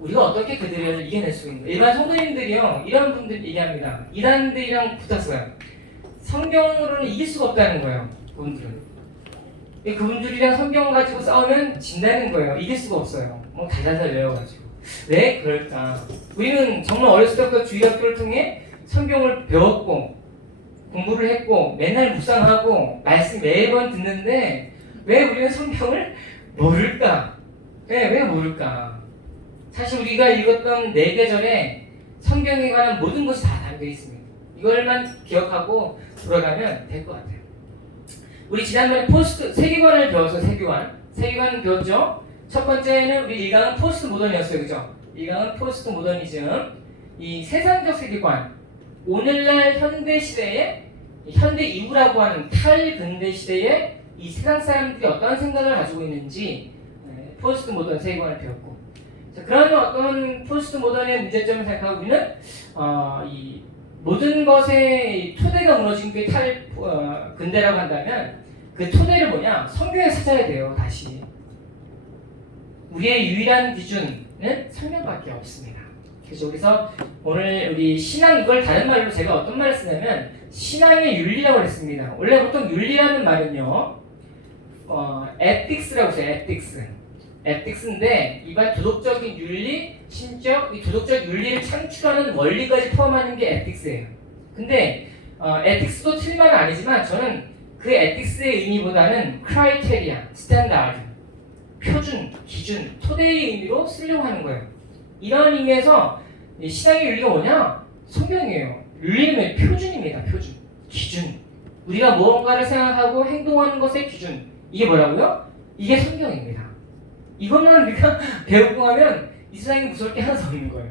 우리가 어떻게 그들을 이겨낼 수 있는? 일반 성도님들이요, 이런 분들 얘기합니다. 이단들이랑 붙었어요. 성경으로는 이길 수가 없다는 거예요. 그분들은. 그분들이랑 성경 가지고 싸우면 진다는 거예요. 이길 수가 없어요. 뭐 달달달 외워가지고. 왜 그럴까? 우리는 정말 어렸을 때부터 주일학교를 통해 성경을 배웠고 공부를 했고 맨날 묵상하고 말씀 매번 듣는데 왜 우리는 성경을 모를까? 왜 모를까? 사실 우리가 읽었던 4계절에 성경에 관한 모든 것이 다 담겨 있습니다. 이걸만 기억하고 돌아가면 될 것 같아요. 우리 지난번에 세계관을 배워서 세계관 배웠죠? 첫 번째는 우리 1강은 포스트 모던이었어요. 그죠? 1강은 포스트 모더니즘. 이 세상적 세계관, 오늘날 현대 시대에 현대 이후라고 하는 탈근대 시대에 이 세상 사람들이 어떤 생각을 가지고 있는지 포스트 모던 세계관을 배웠고, 자, 그런 어떤 포스트 모던의 문제점을 생각하고 우리는 이 모든 것의 토대가 무너진 게 근대라고 한다면 그 토대를 뭐냐? 성경에 찾아야 돼요. 다시. 우리의 유일한 기준은 성경밖에 없습니다. 그래서 여기서 오늘 우리 신앙, 이걸 다른 말로 제가 어떤 말을 쓰냐면 신앙의 윤리라고 했습니다. 원래 보통 윤리라는 말은요, 에틱스라고 써요. 에틱스인데 이반 도덕적인 윤리, 심지어 이 도덕적 윤리를 창출하는 원리까지 포함하는 게 에틱스예요. 근데 에틱스도 틀린 말은 아니지만 저는 그 에틱스의 의미보다는 크라이테리아, 스탠다드, 표준, 기준, 토대의 의미로 쓰려고 하는 거예요. 이런 의미에서 신앙의 윤리가 뭐냐? 성경이에요. 윤리는 표준입니다. 표준, 기준. 우리가 무언가를 생각하고 행동하는 것의 기준. 이게 뭐라고요? 이게 성경입니다. 이것만 우리가 배우고 하면 이 세상이 무서울 게 하나도 없는 거예요.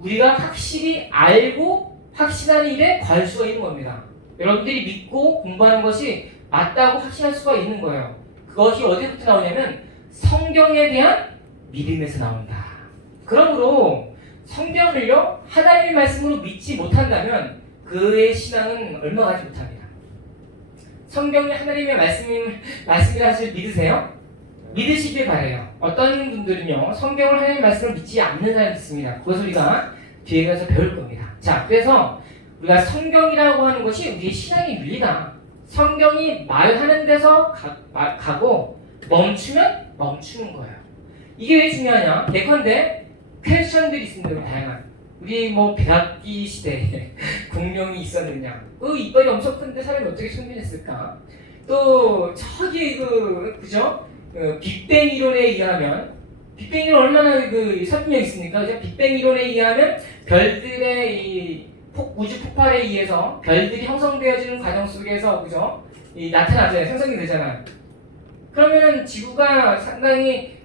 우리가 확실히 알고 확신하는 일에 갈 수가 있는 겁니다. 여러분들이 믿고 공부하는 것이 맞다고 확신할 수가 있는 거예요. 그것이 어디부터 나오냐면 성경에 대한 믿음에서 나온다. 그러므로 성경을요, 하나님의 말씀으로 믿지 못한다면 그의 신앙은 얼마 가지 못합니다. 성경이 하나님의 말씀이라 사실 믿으세요? 믿으시길 바래요. 어떤 분들은요, 성경을 하나님의 말씀을 믿지 않는 사람이 있습니다. 그것을 우리가 뒤에 가서 배울 겁니다. 자, 그래서 우리가 성경이라고 하는 것이 우리의 신앙의 윤리다. 성경이 말하는 데서 가고 멈추면 멈추는 거예요. 이게 왜 중요하냐? 예컨대 퀘스천들이 있습니다. 다양한. 우리 뭐 백악기 시대에 공룡이 있었느냐? 그 이빨이 엄청 큰데 사람이 어떻게 손질했을까? 또 저기 그죠? 빅뱅 이론에 의하면 빅뱅 이론 얼마나 설득력 있습니까? 그죠? 빅뱅 이론에 의하면 별들의 이 우주 폭발에 의해서 별들이 형성되어지는 과정 속에서 그죠? 나타나잖아요. 생성이 되잖아요. 그러면 지구가 상당히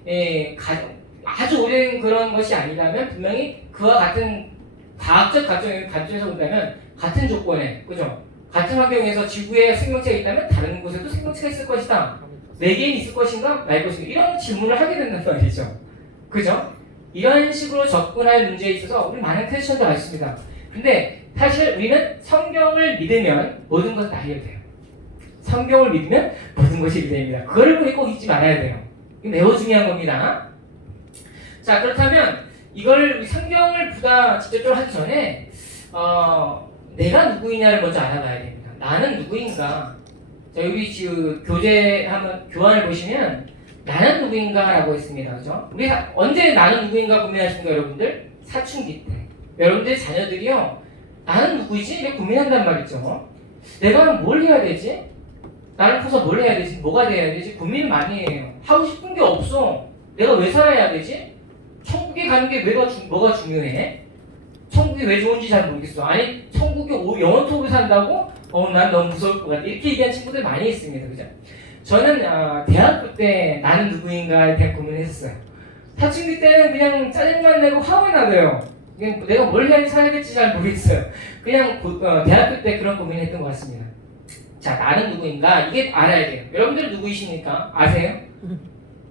아주 오랜 그런 것이 아니라면 분명히 그와 같은 과학적 관점에서 본다면 같은 조건에 그죠? 같은 환경에서 지구에 생명체가 있다면 다른 곳에도 생명체가 있을 것이다. 외계인이 있을 것인가 말 것인가 이런 질문을 하게 된단 말이죠. 그죠? 이런 식으로 접근할 문제에 있어서 우리 많은 퀘스천도 있습니다. 근데 사실 우리는 성경을 믿으면 모든 것이 다 해결돼요. 성경을 믿으면 모든 것이 해결됩니다. 그걸 우리 꼭 잊지 말아야 돼요. 이게 매우 중요한 겁니다. 자, 그렇다면 이걸 성경을 직접적으로 하기 전에 내가 누구이냐를 먼저 알아봐야 됩니다. 나는 누구인가? 자, 여기 지금 교환을 보시면 나는 누구인가라고 했습니다. 그죠? 우리 언제 나는 누구인가 고민하십니까, 여러분들? 사춘기 때. 여러분들 자녀들이요, 나는 누구이지? 이렇게 고민한단 말이죠. 내가 뭘 해야 되지? 나는 커서 뭘 해야 되지? 뭐가 돼야 되지? 고민을 많이 해요. 하고 싶은 게 없어. 내가 왜 살아야 되지? 천국에 가는 게 뭐가 중요해? 천국이 왜 좋은지 잘 모르겠어. 아니, 천국에 영원토로 산다고? 난 너무 무서울 것 같아. 이렇게 얘기한 친구들 많이 있습니다. 그죠? 저는 대학교 때 나는 누구인가에 대한 고민을 했었어요. 사춘기 때는 그냥 짜증만 내고 화가 나요. 내가 뭘 해야 살아야 될지 잘 모르겠어요. 그냥 대학교 때 그런 고민을 했던 것 같습니다. 자, 나는 누구인가? 이게 알아야 돼요. 여러분들 누구이십니까? 아세요?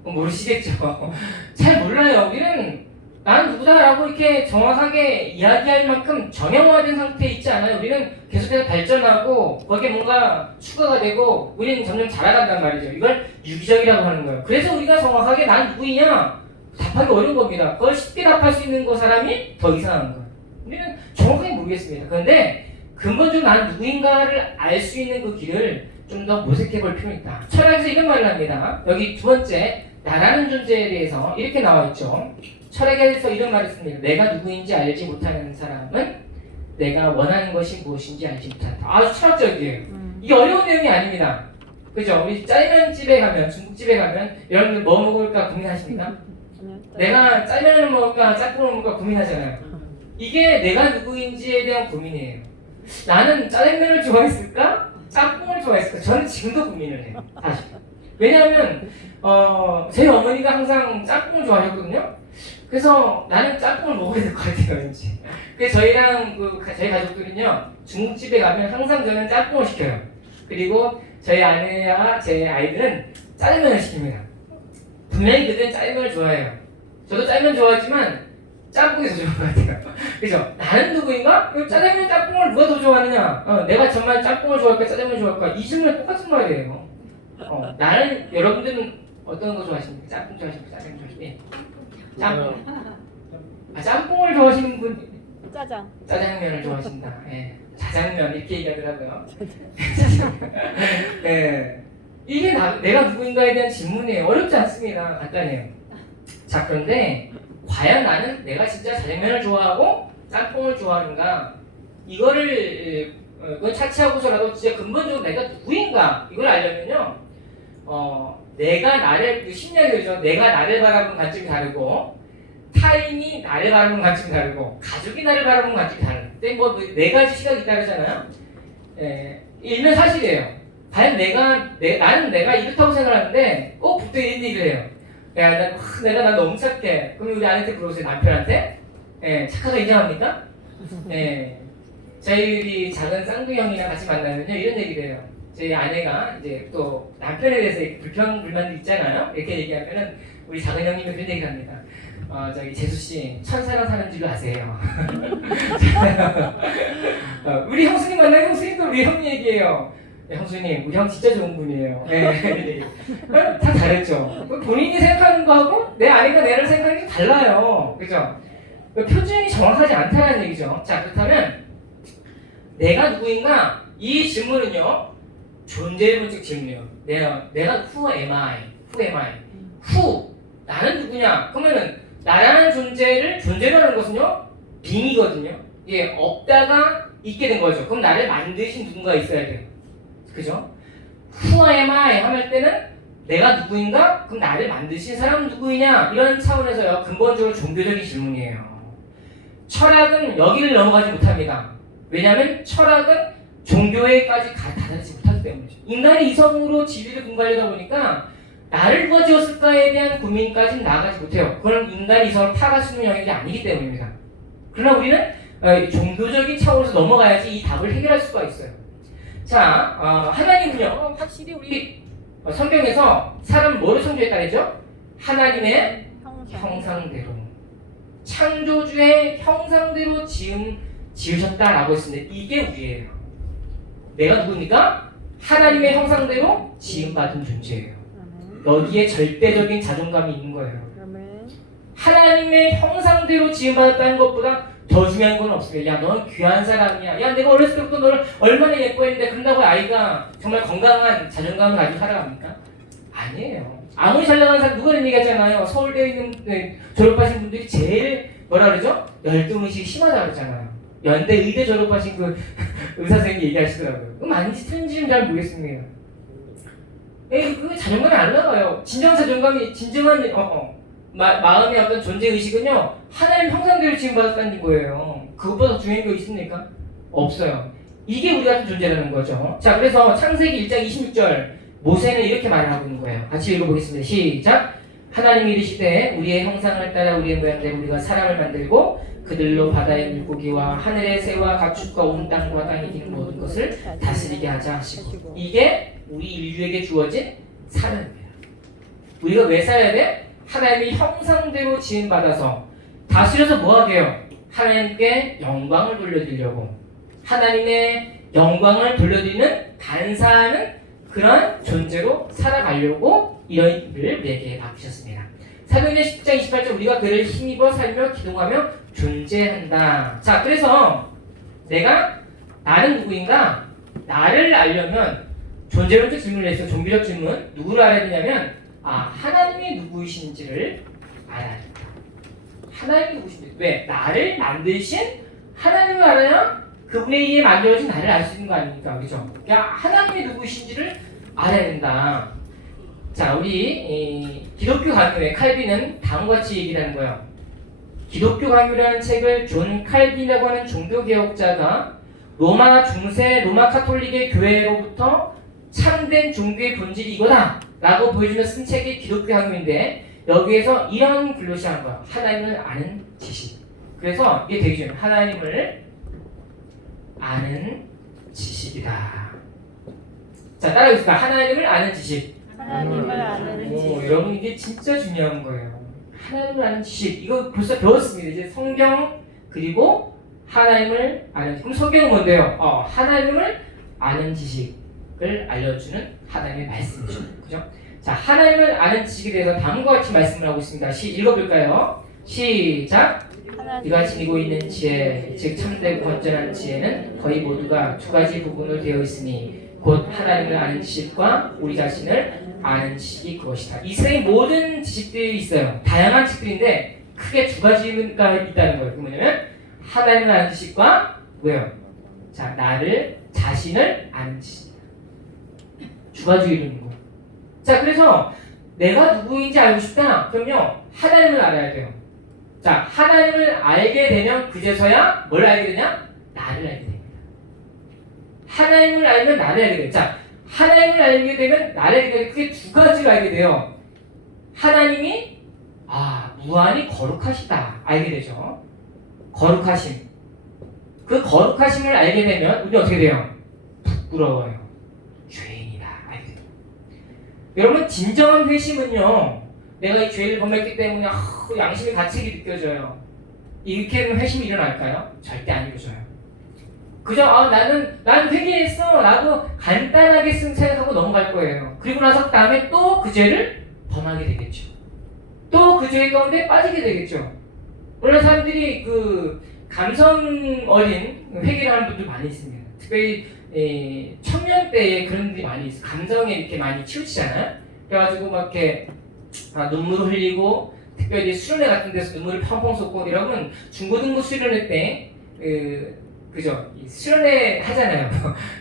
모르시겠죠. 잘 몰라요. 우리는 나는 누구다라고 이렇게 정확하게 이야기할 만큼 정형화된 상태에 있지 않아요. 우리는 계속해서 발전하고 거기에 뭔가 추가가 되고 우리는 점점 자라간단 말이죠. 이걸 유기적이라고 하는 거예요. 그래서 우리가 정확하게 난 누구이냐? 답하기 어려운 겁니다. 그걸 쉽게 답할 수 있는 거 사람이 더 이상한 거예요. 우리는 정확하게 모르겠습니다. 그런데 근본적으로 나는 누구인가를 알 수 있는 그 길을 좀 더 모색해 볼 필요가 있다. 철학에서 이런 말을 합니다. 여기 두 번째, 나라는 존재에 대해서 이렇게 나와 있죠. 철학에서 이런 말을 씁니다. 내가 누구인지 알지 못하는 사람은 내가 원하는 것이 무엇인지 알지 못한다. 아주 철학적이에요. 이게 어려운 내용이 아닙니다. 그죠? 우리 짜장면집에 가면, 중국집에 가면 여러분들 뭐 먹을까 고민하십니까? 내가 짜장면을 먹을까 짬뽕을 먹을까 고민하잖아요. 이게 내가 누구인지에 대한 고민이에요. 나는 짜장면을 좋아했을까? 짬뽕을 좋아했을까? 저는 지금도 고민을 해요. 사실. 왜냐하면 제 어머니가 항상 짬뽕을 좋아하셨거든요. 그래서 나는 짬뽕을 먹어야 될 것 같아요, 왠지. 그래서 저희랑 저희 가족들은요, 중국집에 가면 항상 저는 짬뽕을 시켜요. 그리고 저희 아내와 제 아이들은 짜장면을 시킵니다. 분명히 그들은 짜장면을 좋아해요. 저도 짜장면 좋아하지만 짬뽕이 더 좋은 것 같아요. 그죠? 나는 누구인가? 짜장면, 짬뽕을 누가 더 좋아하느냐? 내가 정말 짬뽕을 좋아할까, 짜장면을 좋아할까? 이 질문은 똑같은 말이에요. 나는, 여러분들은 어떤 거 좋아하십니까? 짬뽕 좋아하십니까? 짜장면 좋아하십니까? 짬뽕. 짬뽕을 좋아하시는 분? 짜장면을 좋아하신다. 예. 자장면, 이렇게 얘기하더라고요. 예. 이게 내가 누구인가에 대한 질문이에요. 어렵지 않습니다. 간단해요. 자, 그런데 과연 나는 내가 진짜 자장면을 좋아하고 짬뽕을 좋아하는가? 이거를 그건 차치하고서라도 진짜 근본적으로 내가 누구인가? 이걸 알려면요. 내가 나를 심리학이죠. 내가 나를 바라보는 관점이 다르고 타인이 나를 바라보는 관점이 다르고 가족이 나를 바라보는 관점이 다르고 근데 뭐 네 가지 시각이 다르잖아요. 일면 사실이에요. 과연 나는 내가 이렇다고 생각하는데 꼭 붙어 있는 얘기를 해요. 내가 나 너무 착해. 그럼 우리 아내한테 물어보세요. 남편한테. 착하다 인정합니까? 저희 작은 쌍둥이 형이랑 같이 만나면요 이런 얘기를 해요. 저희 아내가 이제 또 남편에 대해서 불평불만도 있잖아요. 이렇게 얘기하면은 우리 작은 형님이 그런 얘기를 합니다. 저기 재수씨 천사랑 사는 줄 아세요? 우리 형수님 만나면 형수님도 우리 형 얘기해요. 형수님, 우리 형 진짜 좋은 분이에요. 다 다르죠. 본인이 생각하는 거하고 내 아내가 내를 생각하는 게 달라요. 그죠? 표준이 정확하지 않다는 얘기죠. 자, 그렇다면 내가 누구인가? 이 질문은요, 존재론적 질문이에요. 내가 who am I? who am I? who? 나는 누구냐? 그러면은 나라는 존재로 하는 것은요, being이거든요. 이게 없다가 있게 된 거죠. 그럼 나를 만드신 누군가 있어야 돼요. 그죠? Who am I? 할 때는 내가 누구인가? 그럼 나를 만드신 사람은 누구이냐? 이런 차원에서요, 근본적으로 종교적인 질문이에요. 철학은 여기를 넘어가지 못합니다. 왜냐하면 철학은 종교에까지 다다르지 못하기 때문이죠. 인간이 이성으로 진리를 공부하려다 보니까 나를 누가 지었을까에 대한 고민까지는 나아가지 못해요. 그건 인간이 이성을 파갈 수 있는 영역이 아니기 때문입니다. 그러나 우리는 종교적인 차원에서 넘어가야지 이 답을 해결할 수가 있어요. 자, 하나님은요, 확실히 우리 성경에서 사람 뭐를 창조했다 그랬죠? 하나님의 형상대로. 창조주의 형상대로 지으셨다라고 했습니다. 이게 우리예요. 내가 누굽니까? 하나님의 형상대로 지음받은 존재예요. 여기에 절대적인 자존감이 있는 거예요. 하나님의 형상대로 지음받았다는 것보다 더 중요한 건 없습니다. 야, 넌 귀한 사람이야. 야, 내가 어렸을 때부터 너를 얼마나 예뻐했는데 그런다고 아이가 정말 건강한 자존감을 가지고 살아갑니까? 아니에요. 아무리 잘 나가는 사람 누가 이런 얘기하잖아요. 서울대에 있는 졸업하신 분들이 제일 뭐라 그러죠? 열등의식이 심하다 그러잖아요. 연대 의대 졸업하신 그 의사 선생님이 얘기하시더라고요. 그럼 아닌지 틀린지는 잘 모르겠습니다. 그 자존감이 안 나가요. 진정한 자존감이 진정한 마음의 어떤 존재 의식은요 하나님 형상대로 지음받았다는 거예요. 그것보다 중요한 거 있습니까? 없어요. 이게 우리 같은 존재라는 거죠. 자, 그래서 창세기 1장 26절 모세는 이렇게 말을 하고 있는 거예요. 같이 읽어보겠습니다. 시작. 하나님이 이르시되 우리의 형상을 따라 우리의 모양대로 우리가 사람을 만들고 그들로 바다의 물고기와 하늘의 새와 가축과 온 땅과 땅에 기는 모든 것을 다스리게 하자 하시고 이게 우리 인류에게 주어진 사람입니다. 우리가 왜 살아야 돼? 하나님의 형상대로 지음받아서 다스려서 뭐하게요? 하나님께 영광을 돌려드리려고 하나님의 영광을 돌려드리는 감사하는 그런 존재로 살아가려고 이런 일을 우리에게 맡기셨습니다. 사도행전 10장 28절 우리가 그를 힘입어 살며 기동하며 존재한다. 자, 그래서 내가 나는 누구인가? 나를 알려면 존재론적 질문을 해서 종교적 질문 누구를 알아야 되냐면 하나님이 누구이신지를 알아야 된다. 하나님이 누구신지. 왜? 나를 만드신 하나님을 알아야 그분에 의해 만들어진 나를 알 수 있는 거 아닙니까? 그죠? 그러니까 하나님이 누구이신지를 알아야 된다. 자, 우리 기독교 강요에 칼빈은 다음과 같이 얘기를 하는 거예요. 기독교 강요라는 책을 존 칼빈이라고 하는 종교개혁자가 로마 중세 로마 카톨릭의 교회로부터 참된 종교의 본질이 이거다 라고 보여주며 쓴 책이 기독교 강요인데 여기에서 이런 글로 시작한 거야. 하나님을 아는 지식. 그래서 이게 되게 중요해요. 하나님을 아는 지식이다. 자, 따라하겠습니다. 하나님을 아는 지식. 하나님을 아는 지식. 여러분 이게 진짜 중요한 거예요. 하나님을 아는 지식. 이거 벌써 배웠습니다. 이제 성경 그리고 하나님을 아는 지식. 그럼 성경은 뭔데요? 하나님을 아는 지식을 알려주는 하나님의 말씀이죠. 그죠? 자, 하나님을 아는 지식에 대해서 다음과 같이 말씀을 하고 있습니다. 읽어볼까요? 시작! 네가 지니고 있는 지혜, 즉 참되고 건전한 지혜는 거의 모두가 두 가지 부분으로 되어 있으니 곧 하나님을 아는 지식과 우리 자신을 아는 지식이 그것이다. 이 세상의 모든 지식들이 있어요. 다양한 지식들인데 크게 두 가지가 있다는 거예요. 그 뭐냐면 하나님을 아는 지식과 뭐예요? 자, 나를 자신을 아는 지식. 두 가지가 이루는 거예요. 자, 그래서 내가 누구인지 알고 싶다. 그럼요, 하나님을 알아야 돼요. 자, 하나님을 알게 되면 그제서야 뭘 알게 되냐? 나를 알게 됩니다. 하나님을 알면 나를 알게 돼요. 자, 하나님을 알게 되면 나를 알게 돼요. 그게 두 가지를 알게 돼요. 하나님이 무한히 거룩하시다 알게 되죠. 거룩하심. 그 거룩하심을 알게 되면 우리 어떻게 돼요? 부끄러워요. 죄인이다 알게 돼요. 여러분 진정한 회심은요, 내가 이 죄를 범했기 때문에 양심의 가책이 느껴져요. 이렇게 되면 회심이 일어날까요? 절대 안 이루어져요. 그저 나는 회개했어 라고 간단하게 생각하고 넘어갈 거예요. 그리고 나서 그 다음에 또 그 죄를 범하게 되겠죠. 또 그 죄 가운데 빠지게 되겠죠. 물론 사람들이 그 감성 어린 회개를 하는 분들 많이 있습니다. 특별히 청년 때에 그런 분들이 많이 있어요. 감성에 이렇게 많이 치우치잖아요. 그래가지고 막 이렇게 눈물을 흘리고, 특별히 수련회 같은 데서 눈물을 펑펑 쏟고, 이러면 중고등부 수련회 때 그죠? 수련회 하잖아요.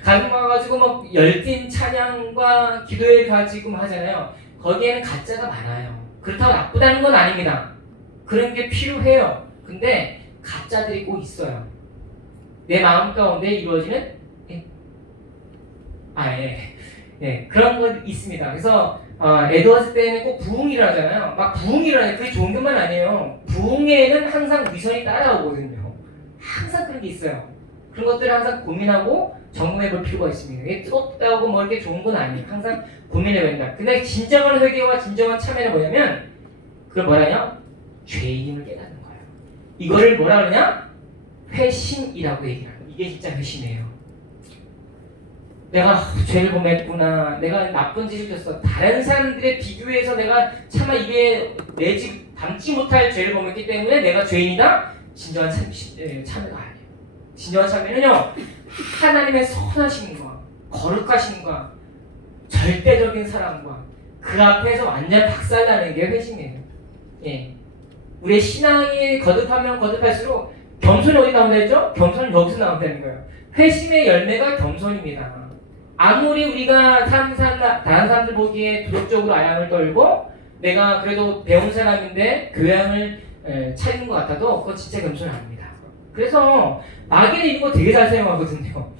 가가지고 막 열띤 찬양과 기도회 가지고 하잖아요. 거기에는 가짜가 많아요. 그렇다고 나쁘다는 건 아닙니다. 그런 게 필요해요. 근데 가짜들이 꼭 있어요. 내 마음 가운데 이루어지는 그런 거 있습니다. 그래서 에드워즈 때는 꼭 부흥이라 하잖아요. 막 부흥이라 해요. 그게 좋은 것만 아니에요. 부흥에는 항상 위선이 따라오거든요. 항상 그런 게 있어요. 그런 것들을 항상 고민하고 점검해 볼 필요가 있습니다. 이게 뜨겁다고 뭐 이렇게 좋은 건 아니에요. 항상 고민해야 된다. 근데 진정한 회개와 진정한 참회는 뭐냐면 그걸 뭐라냐? 죄인임을 깨닫는 거예요. 이거를 뭐라 그러냐? 회심이라고 얘기해요. 이게 진짜 회심이에요. 내가 죄를 범했구나. 내가 나쁜 짓을 졌어. 다른 사람들에 비교해서 내가 차마 이게 내 집 담지 못할 죄를 범했기 때문에 내가 죄인이다? 진정한 참회가 아니에요. 진정한 참회는요, 하나님의 선하심과 거룩하심과 절대적인 사랑과 그 앞에서 완전 박살나는 게 회심이에요. 우리의 신앙이 거듭하면 거듭할수록 겸손이 어디 나온다 했죠? 겸손은 여기서 나온다는 거예요. 회심의 열매가 겸손입니다. 아무리 우리가 다른 사람들 보기에 도덕적으로 아양을 떨고 내가 그래도 배운 사람인데 교양을 차리는 것 같아도 그건 진짜 겸손이 아닙니다. 그래서 마귀는 이런 거 되게 잘 사용하거든요.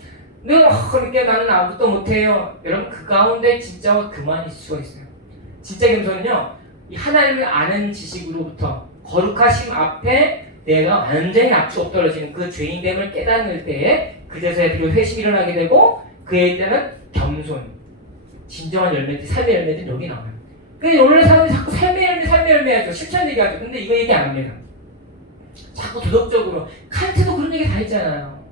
내가 그렇게 나는 아무것도 못해요. 여러분 그 가운데 진짜와 그만이 있을 수가 있어요. 진짜 겸손은요, 이 하나님을 아는 지식으로부터 거룩하심 앞에 내가 완전히 앞서 떨어지는 그 죄인됨을 깨닫는 때에 그제서야 비로소 회심이 일어나게 되고 그에 때는 겸손, 진정한 열매들, 삶의 열매들이 여기 나와요. 그러니까 오늘 사람들이 자꾸 삶의 열매 하죠. 실천 얘기하죠. 근데 이거 얘기 안 합니다. 자꾸 도덕적으로. 칸트도 그런 얘기 다 했잖아요.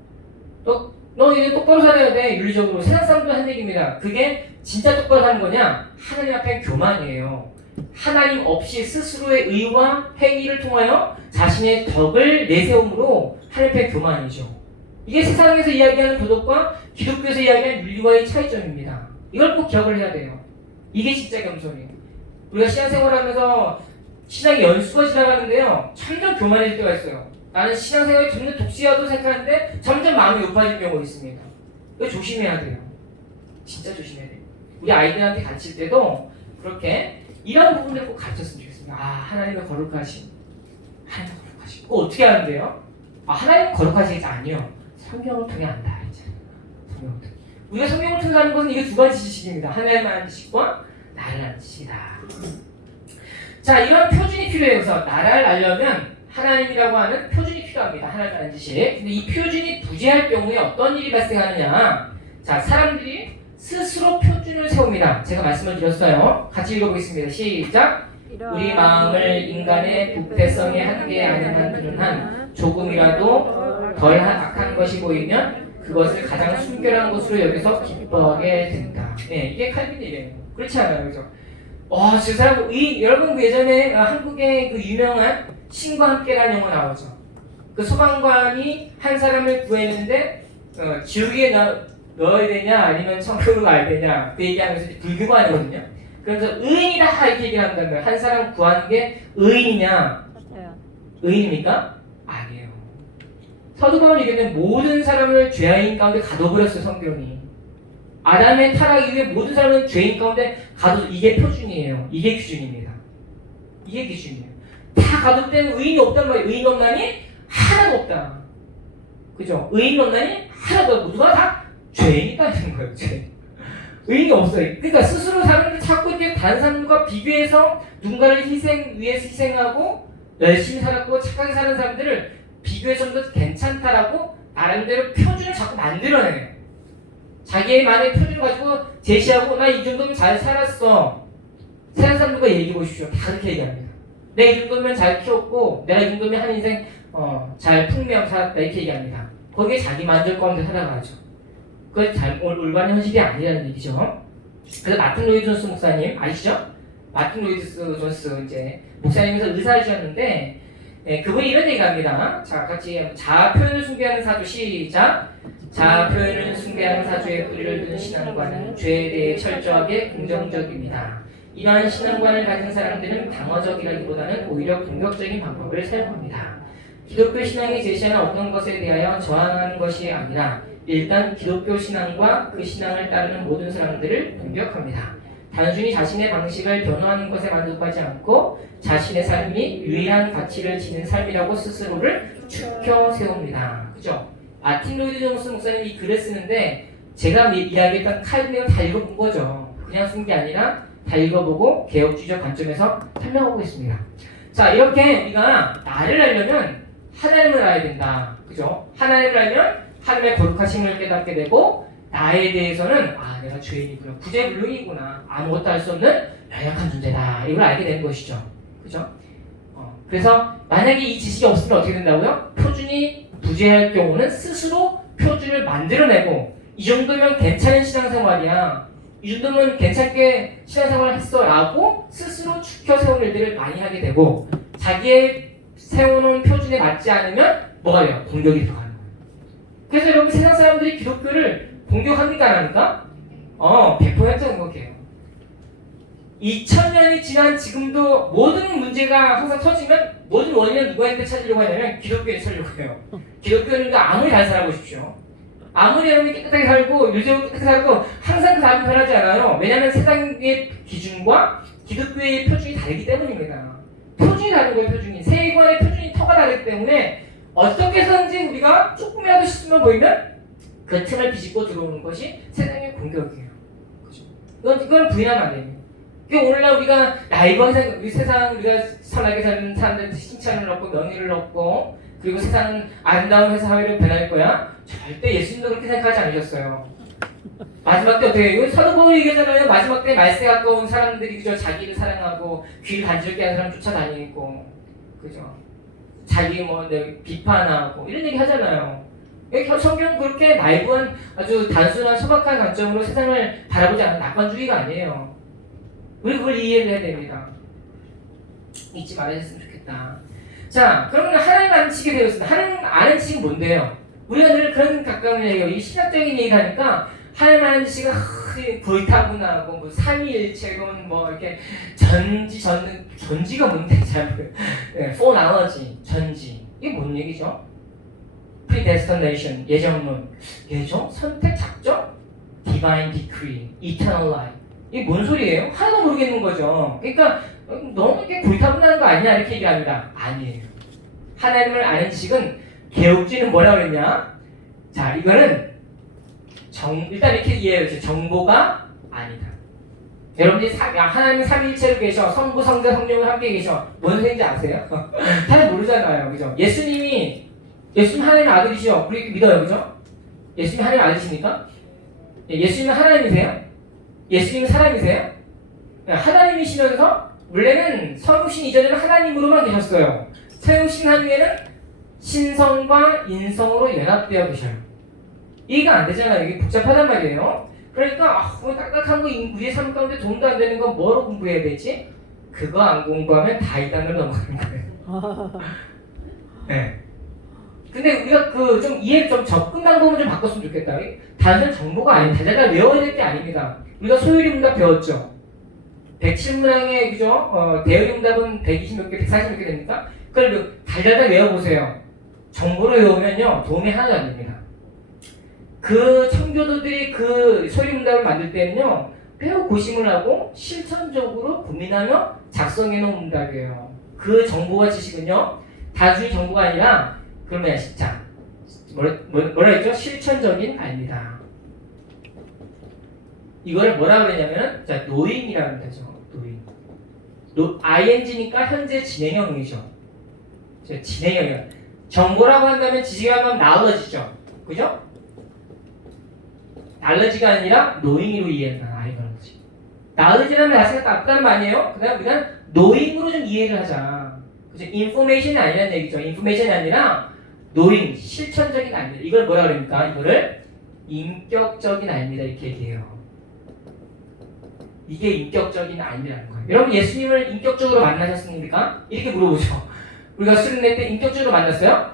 너 이제 똑바로 살아야 돼. 윤리적으로. 세상 사람도 한 얘기입니다. 그게 진짜 똑바로 사는 거냐? 하나님 앞에 교만이에요. 하나님 없이 스스로의 의와 행위를 통하여 자신의 덕을 내세움으로 하나님의 교만이죠. 이게 세상에서 이야기하는 도덕과 기독교에서 이야기하는 윤리와의 차이점입니다. 이걸 꼭 기억을 해야 돼요. 이게 진짜 겸손이에요. 우리가 신앙생활하면서 신앙의 연수가 지나가는데요. 점점 교만해질 때가 있어요. 나는 신앙생활이 점점 독시하도 생각하는데 점점 마음이 높아지는 경우가 있습니다. 이거 조심해야 돼요. 진짜 조심해야 돼요. 우리 아이들한테 가르칠 때도 그렇게 이런 부분들을 꼭 가르쳤으면 좋겠습니다. 하나님의 거룩하심. 하나님 거룩하심. 그거 어떻게 하는데요? 하나님 거룩하신 게 아니요. 성경을 통해 안다. 성경을 통해. 우리가 성경을 통해 하는 것은 이게 두 가지 지식입니다. 하나님을 아는 지식과 나를 아는 지식이다. 자, 이런 표준이 필요해요. 그래서 나를 알려면 하나님이라고 하는 표준이 필요합니다. 하나님을 아는 지식. 근데 이 표준이 부재할 경우에 어떤 일이 발생하느냐? 자, 사람들이 스스로 표준을 세웁니다. 제가 말씀을 드렸어요. 같이 읽어보겠습니다. 시작. 우리 마음을 인간의 부패성의 한계 안에만 두는 한 조금이라도 덜 악한 것이 보이면 그것을 가장 순결한 것으로 여기서 기뻐하게 된다. 네, 이게 칼빈의 얘기예요. 그렇지 않아요, 그죠? 저 사람 여러분 그 예전에 한국의 그 유명한 신과 함께라는 영화 나오죠. 그 소방관이 한 사람을 구했는데 지옥에 넣어야 되냐 아니면 천국으로 가야 되냐 그 얘기하면서 불교관이거든요. 그래서 의인이다 이렇게 얘기를 한다는 거예요. 한 사람 구하는 게 의인이냐? 의인입니까? 아니에요. 사도 바울이 얘기하는 모든 사람을 죄인 가운데 가둬버렸어요. 성경이. 아담의 타락 이후에 모든 사람은 죄인 가운데 이게 표준이에요. 이게 기준입니다. 이게 기준이에요. 다 가둘 때는 의인이 없단 말이에요. 의인 없나니 하나도 없다. 그죠? 의인 없나니 하나도 없고 누가 다 죄인이다 하는 거예요. 죄인. 의인이 없어요. 그러니까 스스로 사람들 자꾸 이렇게 다른 사람들과 비교해서 누군가를 위해서 희생하고 열심히 살았고 착하게 사는 사람들을 비교해서 좀 더 괜찮다라고 나름대로 표준을 자꾸 만들어내요. 자기의 만의 표준을 가지고 제시하고 나 이 정도면 잘 살았어. 세상 사람들과 얘기해 보십시오. 다 그렇게 얘기합니다. 내가 이 정도면 잘 키웠고 내가 이 정도면 한 인생 잘 풍미하고 살았다 이렇게 얘기합니다. 거기에 자기 만족 가운데 살아가죠. 그건 올바른 현실이 아니라는 얘기죠. 그래서 마틴 로이드 존스 목사님 아시죠? 마틴 로이드 존스 이제 목사님에서 의사이셨는데 그분이 이런 얘기합니다. 자, 같이 자아 표현을 숭배하는 사주 시작. 자아 표현을 숭배하는 사주에 뿌리를 두는 신앙관은 죄에 대해 철저하게 긍정적입니다. 이러한 신앙관을 가진 사람들은 방어적이라기보다는 오히려 공격적인 방법을 사용합니다. 기독교 신앙이 제시하는 어떤 것에 대하여 저항하는 것이 아니라 일단 기독교 신앙과 그 신앙을 따르는 모든 사람들을 공격합니다. 단순히 자신의 방식을 변화하는 것에 만족하지 않고 자신의 삶이 유일한 가치를 지닌 삶이라고 스스로를 추켜 세웁니다. 그죠? 마틴 로이드 존스 목사님이 이 글을 쓰는데 제가 이야기했던 칼빈을 다 읽어본 거죠. 그냥 쓴 게 아니라 다 읽어보고 개혁주의적 관점에서 설명하고 있습니다. 자, 이렇게 우리가 나를 알려면 하나님을 알아야 된다. 그죠? 하나님을 알면 하나님의 거룩하심을 깨닫게 되고 나에 대해서는 내가 죄인이구나, 구제불능이구나, 아무것도 할 수 없는 연약한 존재다 이걸 알게 되는 것이죠. 그죠? 그래서 만약에 이 지식이 없으면 어떻게 된다고요? 표준이 부재할 경우는 스스로 표준을 만들어내고 이 정도면 괜찮은 신앙생활이야, 이 정도면 괜찮게 신앙생활을 했어 라고 스스로 추켜 세운 일들을 많이 하게 되고 자기의 세워놓은 표준에 맞지 않으면 뭐가 돼요? 공격이 들어가는 거예요. 그래서 여러분 세상 사람들이 기독교를 공격합니까 안 합니까? 100% 공격해요. 2000년이 지난 지금도 모든 문제가 항상 터지면 모든 원인은 누구한테 찾으려고 하냐면 기독교에 찾으려고 해요. 기독교는 아무리 잘 살아보십시오. 아무리 여러분이 깨끗하게 살고 유재로 깨끗하게 살고 항상 그 답이 변하지 않아요. 왜냐하면 세상의 기준과 기독교의 표준이 다르기 때문입니다. 표준이 다른 거예요. 표준이. 세계관의 표준이 터가 다르기 때문에 어떻게 해서든지 우리가 조금이라도 실수만 보이면 그 틈을 비집고 들어오는 것이 세상의 공격이에요. 그죠? 이건 부인하면 안 됩니다. 오늘날 우리가 나이가 우리 세상 우리가 선하게 사는 사람들한테 칭찬을 얻고 명예를 얻고 그리고 세상은 아름다운 사회로 변할 거야. 절대 예수님도 그렇게 생각하지 않으셨어요. 마지막 때 어떻게 해요? 사도 바울이 얘기하잖아요. 마지막 때 말세 가까운 사람들이 그저 자기를 사랑하고 귀를 간지럽게 하는 사람 쫓아다니고 그죠? 자기 비판하고 이런 얘기 하잖아요. 성경은 그렇게 나이브한 아주 단순한 소박한 관점으로 세상을 바라보지 않는 낙관주의가 아니에요. 우리 그걸 이해를 해야 됩니다. 잊지 말아줬으면 좋겠다. 자, 그러면 하나님 아는 지식이 되었습니다. 하나님 아는 지식은 뭔데요? 우리가 늘 그런 가까운 얘기예요. 이 신학적인 얘기를 하니까 하나님 아는 지식은 불타분하고 뭐 삼위일체고 뭐 이렇게 전지가 뭔데 잘 모르겠어요. 네, foreknowledge, 전지. 이게 뭔 얘기죠? predestination, 예정론, 예정, 선택, 작정, divine decree, eternal life. 이게 뭔 소리예요? 하나도 모르겠는 거죠. 그러니까 너무 이렇게 불타분한 거 아니냐 이렇게 얘기합니다. 아니에요. 하나님을 아는 지식은 개혁주의는 뭐라 그랬냐? 자, 이거는 일단 이렇게 이해해요. 정보가 아니다. 여러분들이 하나님 삼위일체로 계셔. 성부, 성자, 성령을 함께 계셔. 뭔 소리인지 아세요? 잘 모르잖아요. 그죠? 예수님 하나님의 아들이시죠? 우리 믿어요. 그죠? 예수님 하나님의 아들이십니까? 예수님은 하나님이세요? 예수님은 사람이세요? 하나님이시면서 원래는 성육신 이전에는 하나님으로만 계셨어요. 성육신 한 후에는 신성과 인성으로 연합되어 계셔요. 이해가 안 되잖아요. 이게 복잡하단 말이에요. 그러니까 뭐 딱딱한 거 우리의 삶 가운데 도움도 안 되는 거 뭐로 공부해야 되지? 그거 안 공부하면 다 이단으로 넘어가는 거예요. 네. 근데 우리가 그 좀 이해 좀 접근 방법을 좀 바꿨으면 좋겠다. 단순 정보가 아니다. 달달달 외워야 될 게 아닙니다. 우리가 소요리 문답 배웠죠. 107문항의 그죠? 대열리 문답은 120 몇 개, 140 몇 개 됩니까? 그걸 달달달 외워보세요. 정보를 외우면요 도움이 하나도 안 됩니다. 그 청교도들이 그 소요리 문답을 만들 때는요 매우 고심을 하고 실천적으로 고민하며 작성해 놓은 문답이에요. 그 정보와 지식은요 단순히 정보가 아니라 그러면 진짜 뭐라 했죠? 실천적인 알입니다. 이걸 뭐라 그러냐면 자 노잉이라는 거죠. 노잉. ing니까 현재 진행형이죠. 진행형이요. 정보라고 한다면 지식이라고 하면 knowledge죠. 그죠? knowledge가 아니라 knowing으로 이해한다. knowledge라는 자체가 나쁘다는 말이에요. 그다음 우리가 knowing으로 좀 이해를 하자. 그죠? information이 아니라는 얘기죠. information이 아니라 knowing, 실천적인 알입니다. 이걸 뭐라 그럽니까? 이거를 인격적인 알입니다. 이렇게 얘기해요. 이게 인격적인 알이라는 거예요. 여러분 예수님을 인격적으로 만나셨습니까? 이렇게 물어보죠. 우리가 수련회 때 인격적으로 만났어요?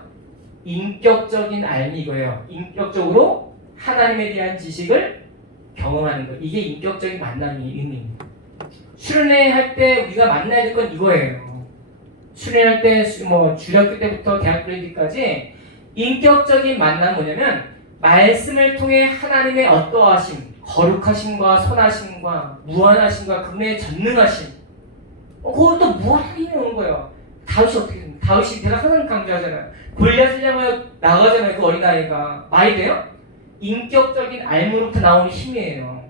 인격적인 알미 이거예요. 인격적으로 하나님에 대한 지식을 경험하는 거. 이게 인격적인 만남의 의미입니다. 수련회 할 때 우리가 만나야 될 건 이거예요. 수련할 때 뭐 중학교 때부터 대학교 때까지 인격적인 만남 뭐냐면 말씀을 통해 하나님의 어떠하심, 거룩하심과 선하심과 무한하심과 그분의 전능하심 그것도 무한히 오는 거예요. 다윗이 어떻게 됩니까? 다윗이 제가 항상 강조하잖아요. 골리앗을 향하여 나가잖아요. 그 어린아이가 말이 돼요? 인격적인 알무로부터 나오는 힘이에요.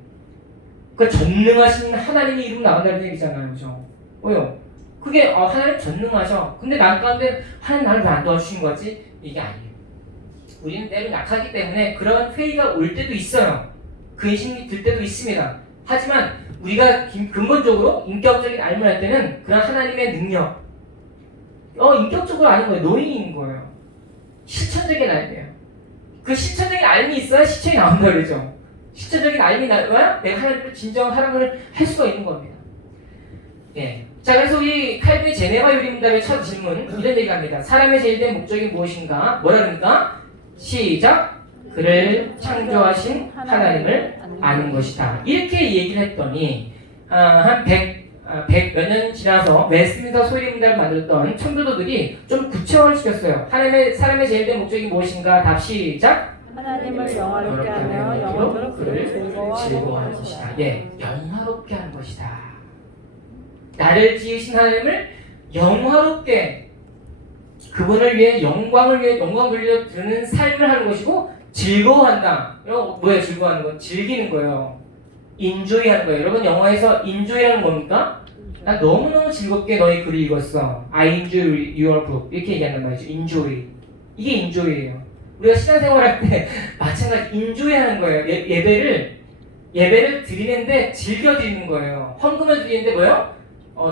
그 전능하신 하나님의 이름 나온다는 얘기잖아요. 그죠? 왜요? 그게 하나님 전능하셔. 근데 난 가운데 하나님 나를 왜 안 도와주신 거지? 이게 아니에요. 우리는 때로 약하기 때문에 그런 회의가 올 때도 있어요. 근심이 들 때도 있습니다. 하지만 우리가 근본적으로 인격적인 알물 할 때는 그런 하나님의 능력 인격적으로 아는 거예요. 노인인 거예요. 실천적인 알이에요. 그 실천적인 알미 있어야 실천이 나온다 그러죠. 실천적인 알미 나와야 내가 하나님을 진정 사랑을 할 수가 있는 겁니다. 예. 자, 그래서 우리 칼빈의 제네바 요리문답의 첫 질문 이런 얘기를 합니다. 사람의 제일된 목적이 무엇인가? 뭐라 그러니까? 시작! 그를 창조하신 하나님을 아는 것이다. 이렇게 얘기를 했더니 한 100 몇 년 지나서 웨스트민스터 소리문답을 만들었던 청교도들이 좀 구체화를 시켰어요. 사람의 제일된 목적이 무엇인가? 답 시작! 하나님을 영화롭게 하며 영원토록 그를 즐거워하는 것이다. 예, 영화롭게 하는 것이다. 나를 지으신 하나님을 영화롭게 그분을 위해 영광을 위해 영광 돌려 드리는 삶을 하는 것이고 즐거워한다. 뭐예요? 즐거워하는 건 즐기는 거예요. 인조이하는 거예요. 여러분 영화에서 인조이라는 뭡니까? 나 너무너무 즐겁게 너의 글을 읽었어. I enjoy your book. 이렇게 얘기한단 말이죠. 인조이. 이게 인조이예요. 우리가 신앙생활할 때 마찬가지 인조이하는 거예요. 예배를 드리는데 즐겨 드리는 거예요. 헌금을 드리는데 뭐예요?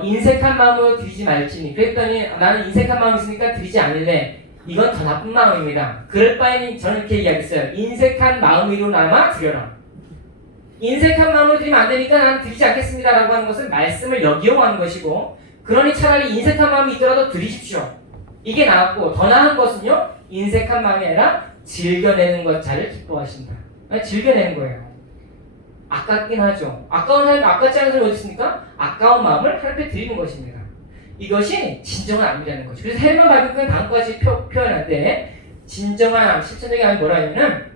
인색한 마음으로 드리지 말지니. 그랬더니 나는 인색한 마음이 있으니까 드리지 않을래. 이건 더 나쁜 마음입니다. 그럴 바에는 저는 이렇게 얘기하겠어요. 인색한 마음으로나마 드려라. 인색한 마음으로 드리면 안 되니까 나는 드리지 않겠습니다 라고 하는 것은 말씀을 역이용하는 것이고 그러니 차라리 인색한 마음이 있더라도 드리십시오. 이게 나았고 더 나은 것은요. 인색한 마음이 아니라 즐겨내는 것 자를 기뻐하신다. 즐겨내는 거예요. 아깝긴 하죠. 아까운 사람이 아깝지 않은 사람이 어디 있습니까? 아까운 마음을 하나님께 드리는 것입니다. 이것이 진정한 암이라는 거죠. 그래서 헬만 바비크는 다음까지 표현할 때 진정한 암, 실천적인 암이 뭐라 하냐면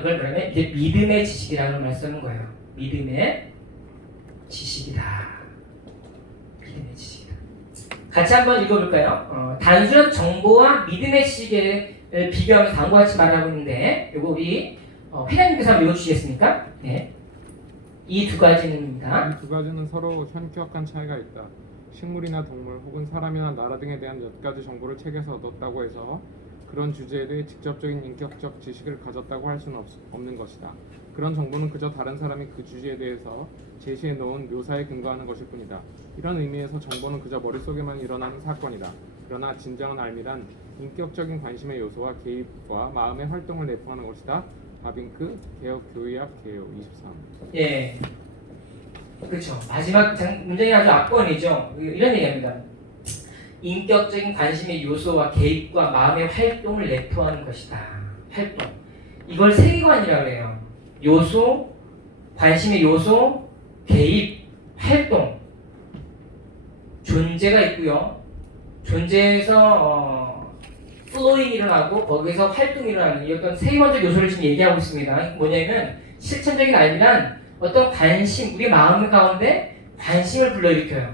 이걸 뭐냐면 이게 믿음의 지식이라는 말 쓰는 거예요. 믿음의 지식이다. 믿음의 지식이다. 같이 한번 읽어볼까요? 단순한 정보와 믿음의 지식을 비교하면서 다음과 같이 말하고 있는데 이거 우리 회장님께서 한번 읽어주시겠습니까? 네. 이 두 가지는입니다. 이 두 가지는 서로 현격한 차이가 있다. 식물이나 동물 혹은 사람이나 나라 등에 대한 몇 가지 정보를 책에서 얻었다고 해서 그런 주제에 대해 직접적인 인격적 지식을 가졌다고 할 수는 없는 것이다. 그런 정보는 그저 다른 사람이 그 주제에 대해서 제시해 놓은 묘사에 근거하는 것일 뿐이다. 이런 의미에서 정보는 그저 머릿속에만 일어나는 사건이다. 그러나 진정한 알미란 인격적인 관심의 요소와 개입과 마음의 활동을 내포하는 것이다. 바빙크 개혁교의학 개요 23. 예. 그렇죠. 마지막 문장이 아주 압권이죠. 이런 얘기합니다. 인격적인 관심의 요소와 개입과 마음의 활동을 내포하는 것이다. 활동. 이걸 세계관이라고 해요. 요소, 관심의 요소, 개입, 활동. 존재가 있고요. 존재에서 플로잉이 일어나고 거기서 활동이 일어나는 이 어떤 세계관적 요소를 지금 얘기하고 있습니다. 뭐냐면 실천적인 알미란 어떤 관심, 우리 마음 가운데 관심을 불러일으켜요.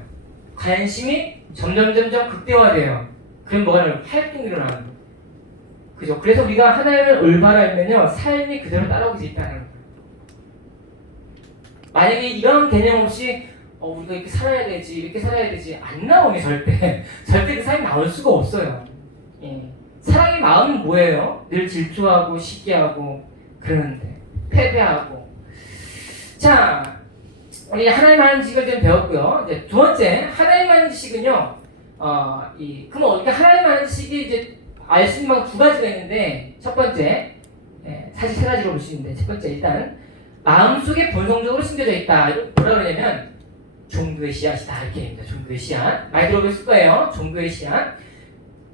관심이 점점 극대화돼요. 그럼 뭐가 되냐면 활동이 일어나는 거예요. 그죠? 그래서 우리가 하나님을 올바로 알면요 삶이 그대로 따라오게 돼 있다는 거예요. 만약에 이런 개념 없이 우리가 이렇게 살아야 되지, 이렇게 살아야 되지 안 나오면 절대 그 삶이 나올 수가 없어요. 예. 사랑의 마음은 뭐예요? 늘 질투하고 시기하고 그러는데 패배하고. 자, 우리 하나님 하는 지식을 좀 배웠고요. 이제 두 번째 하나님 하는 지식은요. 그럼 어떻게 하나님 하는 지식이 이제 알 수 있는 방 두 가지가 있는데 첫 번째, 사실 세 가지로 볼 수 있는데 첫 번째 일단 마음속에 본성적으로 숨겨져 있다. 뭐라 그러냐면 종교의 씨앗이다 이렇게 됩니다. 종교의 씨앗 많이 들어보셨을 거예요. 종교의 씨앗.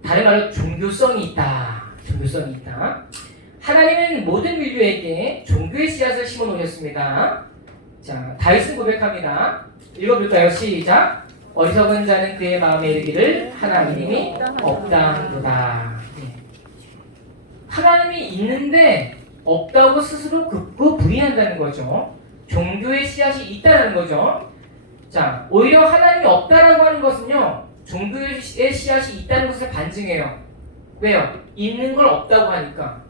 다른 말로 종교성이 있다. 종교성이 있다. 하나님은 모든 인류에게 종교의 씨앗을 심어 놓으셨습니다. 자, 다윗은 고백합니다. 읽어볼까요? 시작. 어리석은 자는 그의 마음에 이르기를 하나님이 없다 한도다. 하나님이 있는데 없다고 스스로 극구 부인한다는 거죠. 종교의 씨앗이 있다는 거죠. 자, 오히려 하나님이 없다라고 하는 것은요, 종교의 씨앗이 있다는 것을 반증해요. 왜요? 있는 걸 없다고 하니까.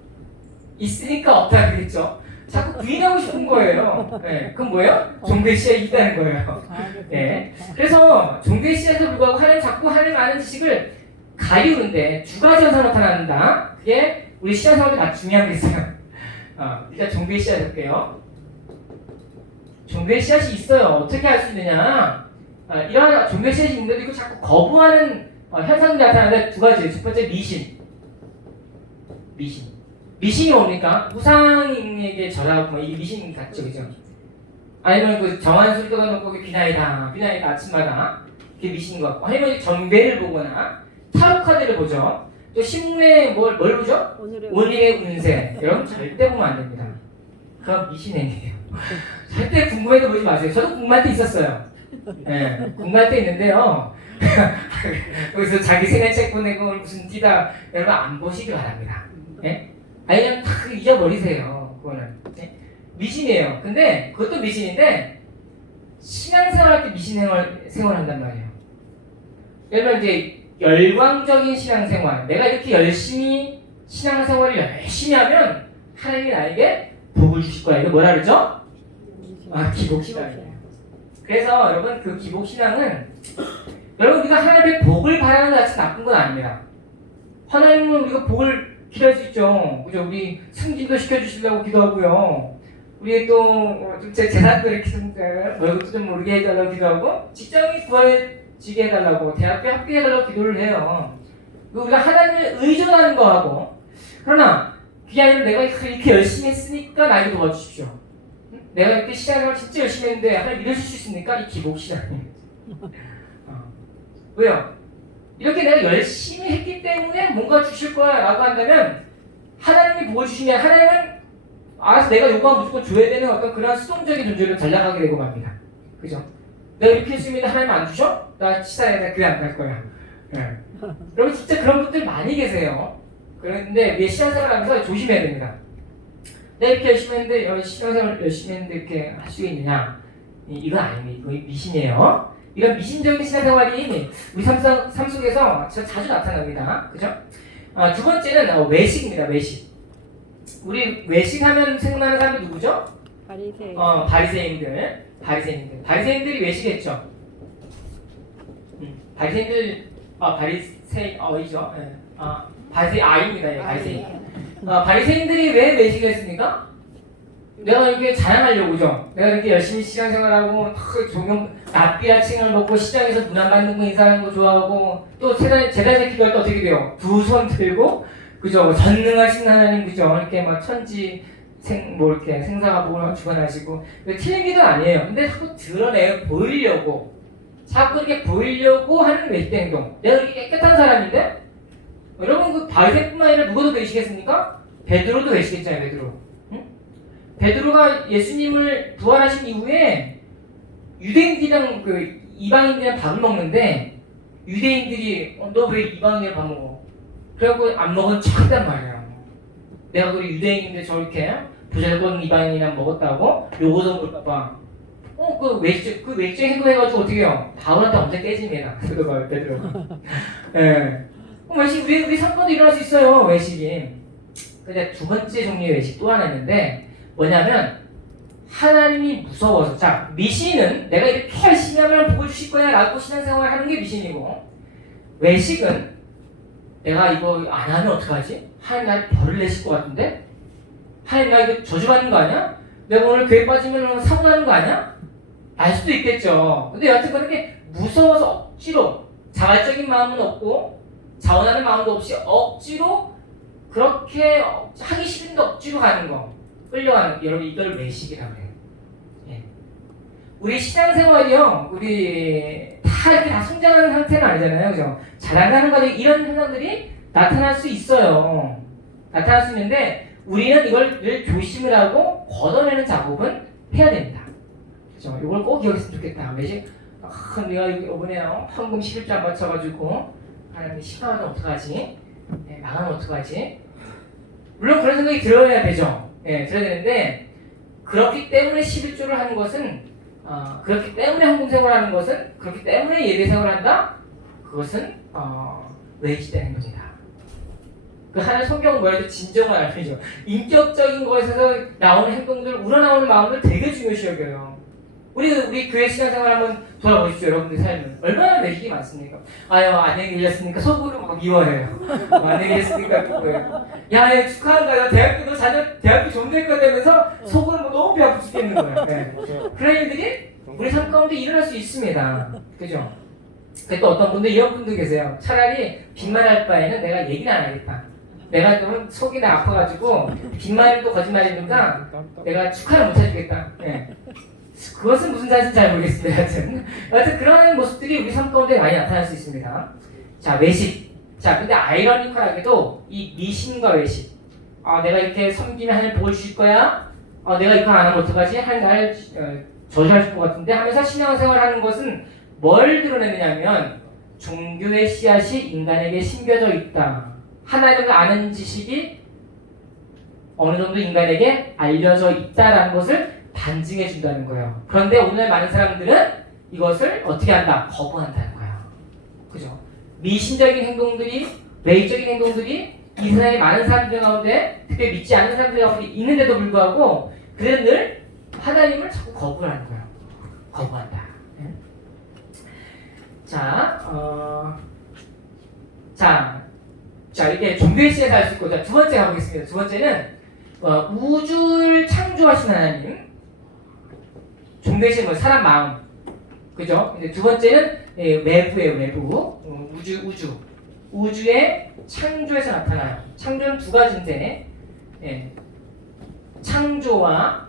있으니까 없다 그랬죠. 자꾸 부인하고 싶은 거예요. 네, 그럼 뭐예요? 종교의 씨앗이 있다는 거예요. 네. 그래서 종교의 씨앗에 불구하고 하나님 자꾸 하나님 아는 지식을 가리우는데 두 가지 현상이 나타난다. 그게 우리 씨앗하고도 아주 중요한 게 있어요. 일단 종교의 씨앗 볼게요. 종교의 씨앗이 있어요. 어떻게 알 수 있느냐? 이러한 종교의 씨앗이 있는데도 이거 자꾸 거부하는 현상이 나타나는데 두 가지. 첫 번째 미신. 미신이 뭡니까? 우상에게 절하고 이 미신 같죠, 그죠? 아니면 그 정한 소리 떠가놓고 비나이다 아침마다 그게 미신인 것 같고, 아니면 전배를 보거나 타로 카드를 보죠. 또 신문에 뭘 보죠? 오늘의 운세. 여러분 절대 보면 안 됩니다. 그건 미신행위예요. 절대 궁금해도 보지 마세요. 저도 궁금할 때 있었어요. 네, 궁금할 때 있는데요. 여기서 자기 생일책 보내고 무슨 띠다 여러분 안 보시기 바랍니다. 네? 아니 그냥 다 잊어버리세요. 그거는 네? 미신이에요. 근데 그것도 미신인데 신앙생활할 때 미신 생활한단 말이에요. 예를 들면 이제 열광적인 신앙생활, 내가 이렇게 열심히 신앙생활을 열심히 하면 하나님이 나에게 복을 주실 거야. 이거 뭐라 그러죠? 기복신앙이에요. 그래서 여러분 그 기복신앙은 여러분 우리가 하나님의 복을 바라는 것 자체 나쁜 건 아닙니다. 하나님은 우리가 복을 기도할 수 있죠. 그죠? 우리 승진도 시켜주시려고 기도하고요. 우리 또 재산도 이렇게 월급도 좀 오르게 해달라고 기도하고, 직장이 구해지게 해달라고, 대학교 합격해달라고 기도를 해요. 우리가 하나님을 의존하는 거하고, 그러나 그게 아니라 내가 이렇게 열심히 했으니까 나에게 도와주십시오. 내가 이렇게 신앙생활 진짜 열심히 했는데 하나님 믿으실 수 있습니까? 이 기복신앙이에요. 왜요? 이렇게 내가 열심히 했기 때문에 뭔가 주실 거야 라고 한다면 하나님이 뭘 주시냐 하나님은 알아서 내가 요구하면 무조건 줘야 되는 어떤 그런 수동적인 존재로 전락하게 되고 맙니다. 그죠? 내가 이렇게 했으면 하나님 안 주셔? 나 치사해, 나 교회 안 갈 거야. 네. 여러분 진짜 그런 분들 많이 계세요. 그런데 우리 신앙생활 하면서 조심해야 됩니다. 내가 이렇게 열심히 했는데 신앙생활 열심히 했는데 이렇게 할 수 있느냐? 이건 아닙니다. 이거 미신이에요. 이런 미신적인 신앙생활이 우리 삶 속에서 자주 나타납니다. 그죠? 두 번째는 외식입니다. 외식. 우리 외식하면 생각나는 사람이 누구죠? 바리새인. 바리새인들이 외식했죠. 바리새인이죠. 네. 아입니다. 예, 바리새인. 바리새인들이 왜 외식했습니까? 내가 이렇게 자랑하려고, 그죠? 내가 이렇게 열심히 신앙생활하고 납비아칭을 먹고 시장에서 문 안 받는 거 인사하는 거 좋아하고 또 재단 지킬 때 어떻게 돼요? 두 손 들고, 그죠? 전능하신 하나님, 그죠? 이렇게 막 이렇게 생사가 복을 주관하시고 틀린 기도 아니에요. 근데 자꾸 드러내요. 보이려고. 자꾸 이렇게 보이려고 하는 외식 행동. 내가 이렇게 깨끗한 사람인데? 여러분 그 바리새인뿐만 아니라 누구도 외식했습니까? 베드로도 외식했잖아요. 베드로. 응? 베드로가 예수님을 부활하신 이후에 유대인들이랑 그 이방인들이랑 밥을 먹는데 유대인들이 너 왜 이방인이랑 밥 먹어? 그래갖고 안 먹은 척 했단 말이에요. 내가 그 유대인인데 저렇게 부잘것 이방인이랑 먹었다고 요거도 볼까봐 그 외식 행동해가지고 어떻게 해요? 바울한테 엄청 깨집니다. 그거 베드로. 예. 우리 사건도 일어날 수 있어요. 외식이. 근데 두 번째 종류의 외식 또 하나 있는데 뭐냐면 하나님이 무서워서. 자, 미신은 내가 이렇게 열심히 하면 복을 주실 거야 라고 신앙생활을 하는 게 미신이고, 외식은 내가 이거 안 하면 어떡하지? 하나님 나를 벌을 내실 것 같은데? 하나님 나 이거 저주받는 거 아니야? 내가 오늘 교회 빠지면 사고 나는 거 아니야? 알 수도 있겠죠. 근데 여하튼 그렇게 무서워서 억지로 자발적인 마음은 없고 자원하는 마음도 없이 억지로 그렇게 하기 싫은데 억지로 가는 거, 끌려가는 거, 여러분 이걸 외식이라고 해요. 예. 우리 신앙생활이요, 우리 다 이렇게 다 성장하는 상태는 아니잖아요, 그죠? 잘한다는 과정 이런 현상들이 나타날 수 있어요. 나타날 수 있는데 우리는 이걸 늘 조심을 하고 걷어내는 작업은 해야 됩니다. 그죠? 이걸 꼭 기억했으면 좋겠다. 외식, 내가 이번에 헌금 11조 안 바쳐가지고 하나님 심하면 어떡하지? 망하면 어떡하지? 물론 그런 생각이 들어야 되죠. 들어야 되는데 그렇기 때문에 11조를 하는 것은 그렇기 때문에 헌금생활을 하는 것은 그렇기 때문에 예배생활을 한다? 그것은 외식된 행동이다. 그 하나님 성경은 뭐라도 진정을 알죠. 인격적인 것에서 나오는 행동들, 우러나오는 마음들 되게 중요시 여겨요. 우리 교회 신앙생활 한번 돌아보십시오. 여러분들 삶은 얼마나 외식이 많습니까? 안녕히 계셨습니까? 속으로 막 미워해요. 안녕히 계셨습니까? 그거예요. 야, 축하한다. 대학교도 대학교 존대가 되면서 속으로 너무 배 아프 죽겠는 거예요. 네. 그런 일들이 우리 삶 가운데 일어날 수 있습니다. 그죠? 또 어떤 분들, 이런 분도 계세요. 차라리 빈말할 바에는 내가 얘기를 안 하겠다. 내가 좀 속이 다 아파가지고 빈말도 거짓말이니까 내가 축하를 못 해주겠다. 네. 그것은 무슨 자인지 잘 모르겠습니다. 여하튼 그런 모습들이 우리 삶 가운데 많이 나타날 수 있습니다. 자, 외식. 자, 근데 아이러니컬하게도 이 미신과 외식. 내가 이렇게 섬기면 하나님 복을 주실 거야? 내가 이거 안 하면 어떡하지? 하나님 나를 저주하실 것 같은데 하면서 신앙생활하는 것은 뭘 드러내느냐면 종교의 씨앗이 인간에게 심겨져 있다. 하나님을 아는 지식이 어느 정도 인간에게 알려져 있다라는 것을 반증해 준다는 거예요. 그런데 오늘 많은 사람들은 이것을 어떻게 한다? 거부한다는 거예요. 그죠? 미신적인 행동들이, 외적인 행동들이 이 세상에 많은 사람들 가운데, 특별히 믿지 않는 사람들 가운데 있는데도 불구하고 그들은 늘 하나님을 자꾸 거부하는 거예요. 거부한다. 네? 자, 이게 종교의 씨에서 알 수 있고, 자, 두 번째 가보겠습니다. 두 번째는 우주를 창조하신 하나님. 종교의 씨는 사람 마음, 그죠? 이제 두 번째는 외부예요, 외부. 우주의 창조에서 나타나요. 창조는 두 가지인데, 창조와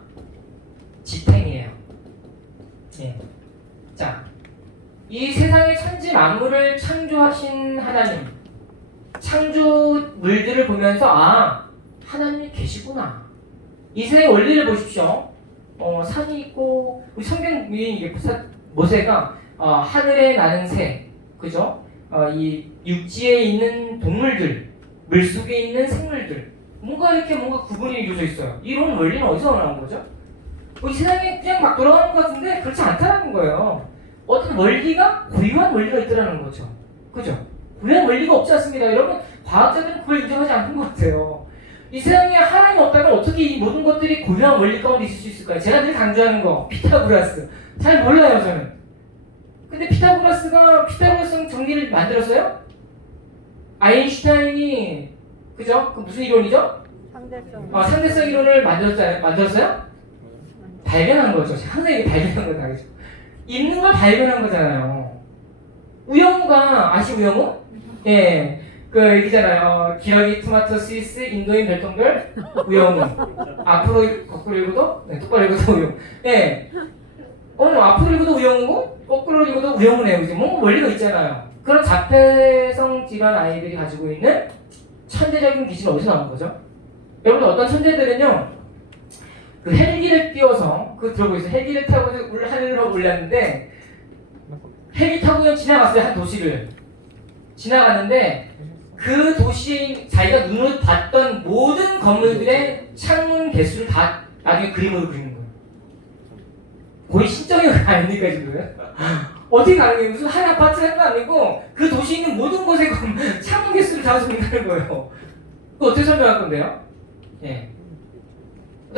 지탱이에요. 자, 이 세상의 천지 만물을 창조하신 하나님, 창조물들을 보면서 아, 하나님이 계시구나. 이 세상의 원리를 보십시오. 산이 있고 우리 성경이 이게 모세가 하늘에 나는 새, 그죠? 이 육지에 있는 동물들, 물 속에 있는 생물들, 뭔가 이렇게 뭔가 구분이 이루어져 있어요. 이런 원리는 어디서 나온 거죠? 이 세상에 그냥 막 돌아가는 것 같은데 그렇지 않다는 거예요. 어떤 원리가 고유한 원리가 있더라는 거죠. 그죠? 고유한 원리가 없지 않습니다. 여러분, 과학자들은 그걸 인정하지 않는 것 같아요. 이 세상에 하나님이 없다면 어떻게 이 모든 것들이 고유한 원리 가운데 있을 수 있을까요? 제가 늘 강조하는 거, 피타고라스. 잘 몰라요, 저는. 근데 피타고라스가 피타고라스 정리를 만들었어요? 아인슈타인이, 그죠? 그 무슨 이론이죠? 상대성 이론을 만들었어요? 발견한 거죠. 항상 이게 발견한 거다. 그죠? 있는 걸 발견한 거잖아요. 우영우가, 아시고 우영우? 예. 이기잖아요. 기러기, 토마토, 스위스, 인도인, 별똥별, 우영우. 앞으로, 거꾸로 읽어도? 네, 똑바로 읽어도 우영우. 예. 앞으로 읽어도 우영우고, 거꾸로 읽어도 우영우네요. 그죠? 뭔가 원리가 있잖아요. 그런 자폐성 질환 아이들이 가지고 있는 천재적인 기질은 어디서 나온 거죠? 여러분, 어떤 천재들은요, 그 헬기를 띄워서, 들어보세요. 헬기를 타고 하늘로 올랐는데, 헬기 타고 그냥 지나갔어요. 한 도시를. 지나가는데, 그 도시에 자기가 눈으로 봤던 모든 건물들의 창문 개수를 다 나중에 그림으로 그리는 거예요. 거의 신적인 거 아닙니까, 지금? 어떻게 가능해요? 무슨 한 아파트 한 거 아니고, 그 도시에 있는 모든 곳의 창문 개수를 다 적는다는 거예요. 그거 어떻게 설명할 건데요? 예.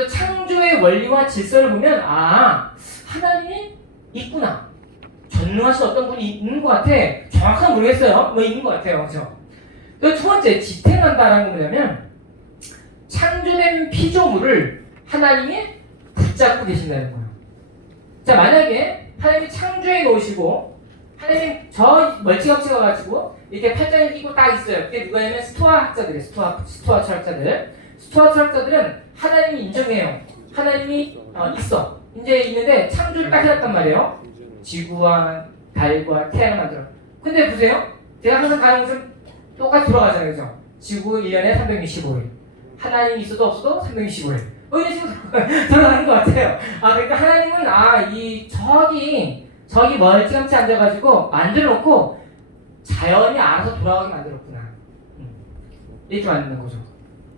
창조의 원리와 질서를 보면, 하나님이 있구나. 전능하신 어떤 분이 있는 것 같아. 정확한 모르겠어요. 있는 것 같아요. 그죠? 또 두 번째, 지탱한다라는 건 뭐냐면, 창조된 피조물을 하나님이 붙잡고 계신다는 거예요. 자, 만약에 하나님이 창조해 놓으시고, 하나님 저 멀찌감치 가가지고, 이렇게 팔짱을 끼고 딱 있어요. 그게 누가냐면 스토아 학자들이에요. 스토아 철학자들. 스토아 철학자들은 하나님이 인정해요. 하나님이 있어. 이제 있는데 창조를 딱 해놨단 말이에요. 지구와 달과 태양을 만들어. 근데 보세요. 제가 항상 가는 곳은 똑같이 돌아가잖아요. 그죠? 지구 1년에 365일. 하나님이 있어도 없어도 365일. 이런 식으로 돌아가는 것 같아요. 그러니까 하나님은 저기 멀찌감치 앉아가지고 만들어놓고 자연이 알아서 돌아가게 만들었구나. 이렇게 만드는 거죠.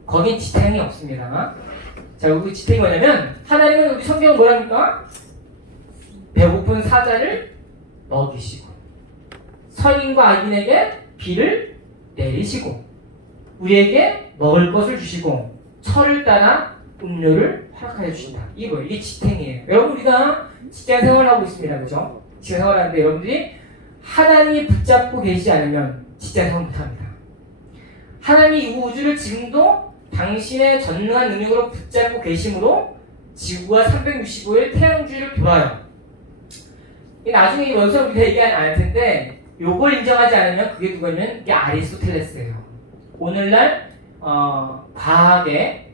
거긴 지탱이 없습니다. 자, 여기 지탱이 뭐냐면, 하나님은 우리 성경은 뭐랍니까? 배고픈 사자를 먹이시고, 서인과 악인에게 비를 내리시고, 우리에게 먹을 것을 주시고, 철을 따라 음료를 허락하여 주신다. 이게 뭐예요? 이게 지탱이에요. 여러분, 우리가 직장 생활을 하고 있습니다. 그죠? 직장 생활을 하는데 여러분들이 하나님이 붙잡고 계시지 않으면 직장 생활 못합니다. 하나님이 이 우주를 지금도 당신의 전능한 능력으로 붙잡고 계심으로 지구가 365일 태양주를 돌아요. 나중에 여기서 우리가 얘기 안 할 텐데, 요걸 인정하지 않으면 그게 누구냐면 이게 아리스토텔레스예요. 오늘날 과학의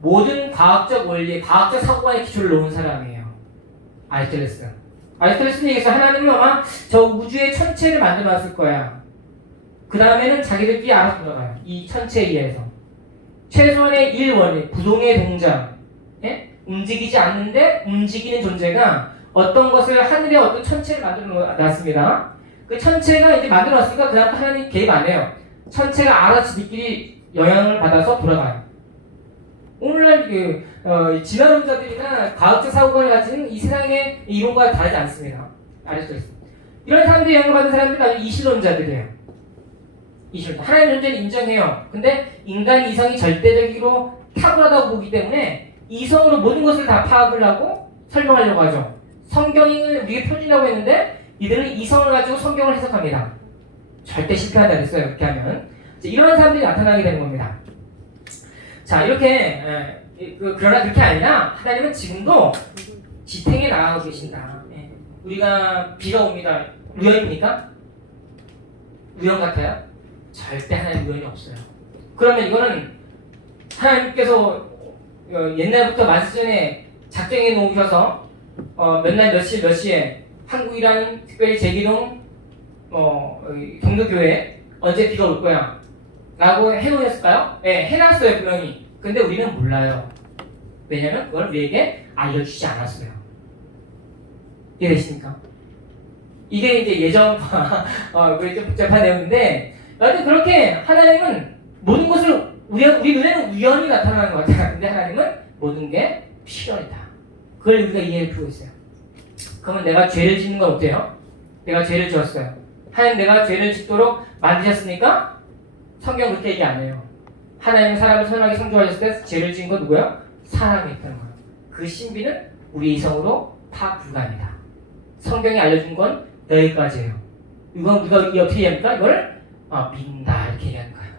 모든 과학적 원리, 과학적 사고관의 기초를 놓은 사람이에요. 아리스토텔레스. 아리스토텔레스는 얘기해서 하나님은 아마 저 우주의 천체를 만들어 놨을 거야. 그 다음에는 자기들끼리 알아서 돌아가요. 이 천체에 의해서. 최소한의 1원리, 부동의 동작, 예? 움직이지 않는데 움직이는 존재가 어떤 것을 하늘에 어떤 천체를 만들어 놨습니다. 그 천체가 이제 만들어 놨으니까 그 다음 하나님 개입 안 해요. 천체가 알아서 지들끼리 영향을 받아서 돌아가요. 오늘날 진화론자들이나 과학적 사고관을 가진 이 세상의 이론과 다르지 않습니다. 아리스토텔레스. 이런 사람들이 영향을 받은 사람들은 아주 이실론자들이에요. 하나님 존재를 인정해요. 근데 인간 이성이 절대적으로 탁월하다고 보기 때문에 이성으로 모든 것을 다 파악을 하고 설명하려고 하죠. 성경을 우리에게 표준이라고 했는데 이들은 이성을 가지고 성경을 해석합니다. 절대 실패한다 그랬어요. 그렇게 하면. 이런 사람들이 나타나게 되는 겁니다. 자, 이렇게 그러나 그렇게 아니라 하나님은 지금도 지탱해 나가고 계신다. 우리가 비가 옵니다. 우연입니까? 우연 같아요? 절대 하나님 우연이 없어요. 그러면 이거는 하나님께서 옛날부터 만세전에 작정해 놓으셔서 몇 날 몇 시에 한국이라는 특별히 제기동 동도교회 언제 비가 올 거야? 라고 해놓으셨을까요? 네, 해놨어요 분명히. 근데 우리는 몰라요. 왜냐면 그걸 우리에게 알려주지 않았어요. 이해되십니까? 이게 이제 예정과 그게 좀 복잡한 내용인데 여하튼 그렇게 하나님은 모든 것을 우리 눈에는 우연히 나타나는 것 같아요. 근데 하나님은 모든 게 필연이다. 그걸 우리가 이해를 풀고 있어요. 그러면 내가 죄를 짓는 건 어때요? 내가 죄를 지었어요. 하나님 내가 죄를 짓도록 만드셨으니까 성경 그렇게 얘기 안 해요. 하나님 사람을 선하게 창조하셨을 때 죄를 지은 건 누구예요? 사람이 있다는 거예요. 그 신비는 우리 이성으로 다 불가합니다. 성경이 알려준 건 여기까지예요. 이건 우리가 어떻게 이해합니까? 이걸 믿는다 이렇게 얘기하는 거예요.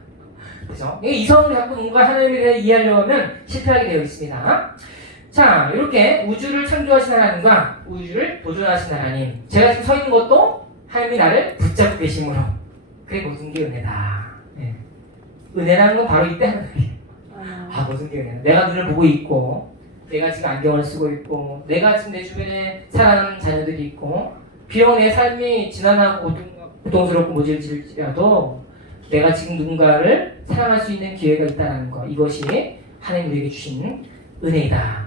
그래서 이성으로 자꾸 뭔가 하나님에 대해 이해하려고 하면 실패하게 되어 있습니다. 자, 이렇게 우주를 창조하신 하나님과 우주를 보존하신 하나님. 제가 지금 서 있는 것도 하나님이 나를 붙잡고 계심으로. 그게 모든 게 은혜다. 네. 은혜라는 건 바로 이때 하는 거예요. 모든 게 은혜다. 내가 눈을 보고 있고, 내가 지금 안경을 쓰고 있고, 내가 지금 내 주변에 사랑하는 자녀들이 있고, 비록 내 삶이 지난하고 고통스럽고 모질질지라도 내가 지금 누군가를 사랑할 수 있는 기회가 있다는 거. 이것이 하나님 우리에게 주신 은혜이다.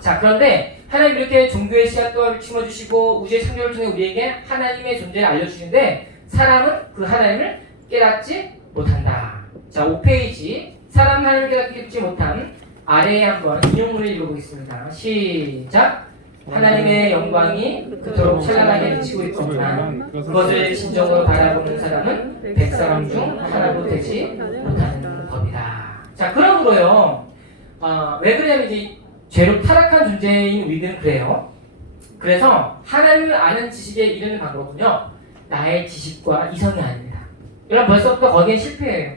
자, 그런데 하나님 이렇게 종교의 씨앗도 심어주시고 우주의 창조를 통해 우리에게 하나님의 존재를 알려주시는데 사람은 그 하나님을 깨닫지 못한다. 자, 5페이지 사람 하나님을 깨닫지 못한 아래에 한번 인용문을 읽어보겠습니다. 시작. 하나님의 영광이 그토록 찬란하게 비치고 있건만 그것을 진정으로 바라보는 사람은 100사람 중 하나도 되지 못하는 법이다. 자, 그러므로요. 왜 그러냐면 이제 죄로 타락한 존재인 우리들은 그래요. 그래서 하나님을 아는 지식에 이르는 방법은요. 나의 지식과 이성이 아닙니다. 여러분 벌써부터 거기에 실패해요.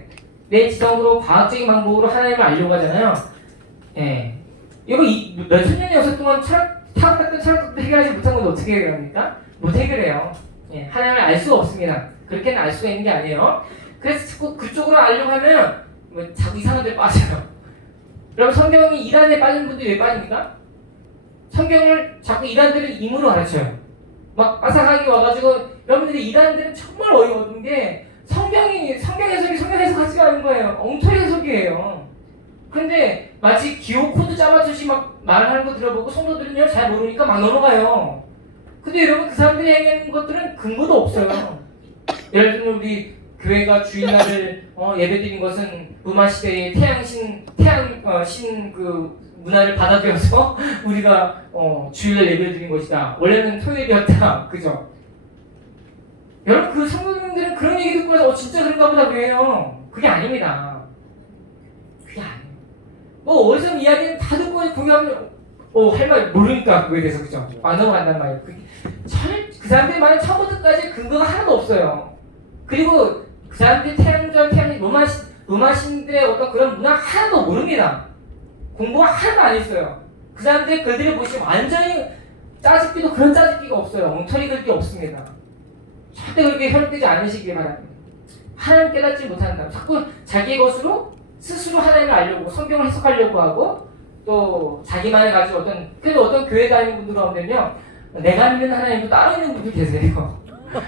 내 지성으로 과학적인 방법으로 하나님을 알려고 하잖아요. 예. 이거 몇천 년의 역사 동안 타락했던 철학도 해결하지 못한 건 어떻게 해결합니까? 못 해결해요. 예. 하나님을 알 수가 없습니다. 그렇게는 알 수가 있는 게 아니에요. 그래서 자꾸 그쪽으로 알려고 하면 자꾸 이상한 데 빠져요. 여러분 성경이 이단에 빠진 분들이 왜 빠집니까? 성경을 자꾸 이단들은 임으로 가르쳐요. 막 빠삭하게 와가지고 여러분들이 이단들은 정말 어이가 없는 게 성경 해석이 성경 해석하지가 않은 거예요. 엉터리 해석이에요. 근데 마치 기호 코드 짜맞추시 막 말하는 거 들어보고 성도들은요 잘 모르니까 막 넘어가요. 근데 여러분 그 사람들이 얘기하는 것들은 근거도 없어요. 예를 들면 우리 교회가 주일날을 예배드린 것은 로마 시대의 태양신 그 문화를 받아들여서 우리가 주일날 예배드린 것이다. 원래는 토요일이었다. 그죠? 여러분 그 성도님들은 그런 얘기 듣고 나서 진짜 그런가 보다 그래요. 그게 아닙니다. 그게 아니에요. 뭐 어디서 이야기는 다 듣고 공유하면 할 말 모르니까 그거에 대해서 그죠? 안 넘어간단 말이에요. 그 사람들이 말은 처음부터까지 근거가 하나도 없어요. 그리고 그 사람들이 로마 신들의 어떤 그런 문화 하나도 모릅니다. 공부가 하나도 안 했어요. 그 사람들의 글들을 보시면 완전히 짜집기도 그런 짜집기가 없어요. 엉터리 글이 없습니다. 절대 그렇게 현혹되지 않으시길 바랍니다. 하나님 깨닫지 못한다. 자꾸 자기의 것으로 스스로 하나님을 알려고 성경을 해석하려고 하고 또 자기만의 가지고 그래도 어떤 교회 다니는 분들 가운데는요 내가 믿는 하나님도 따로 있는 분들 계세요.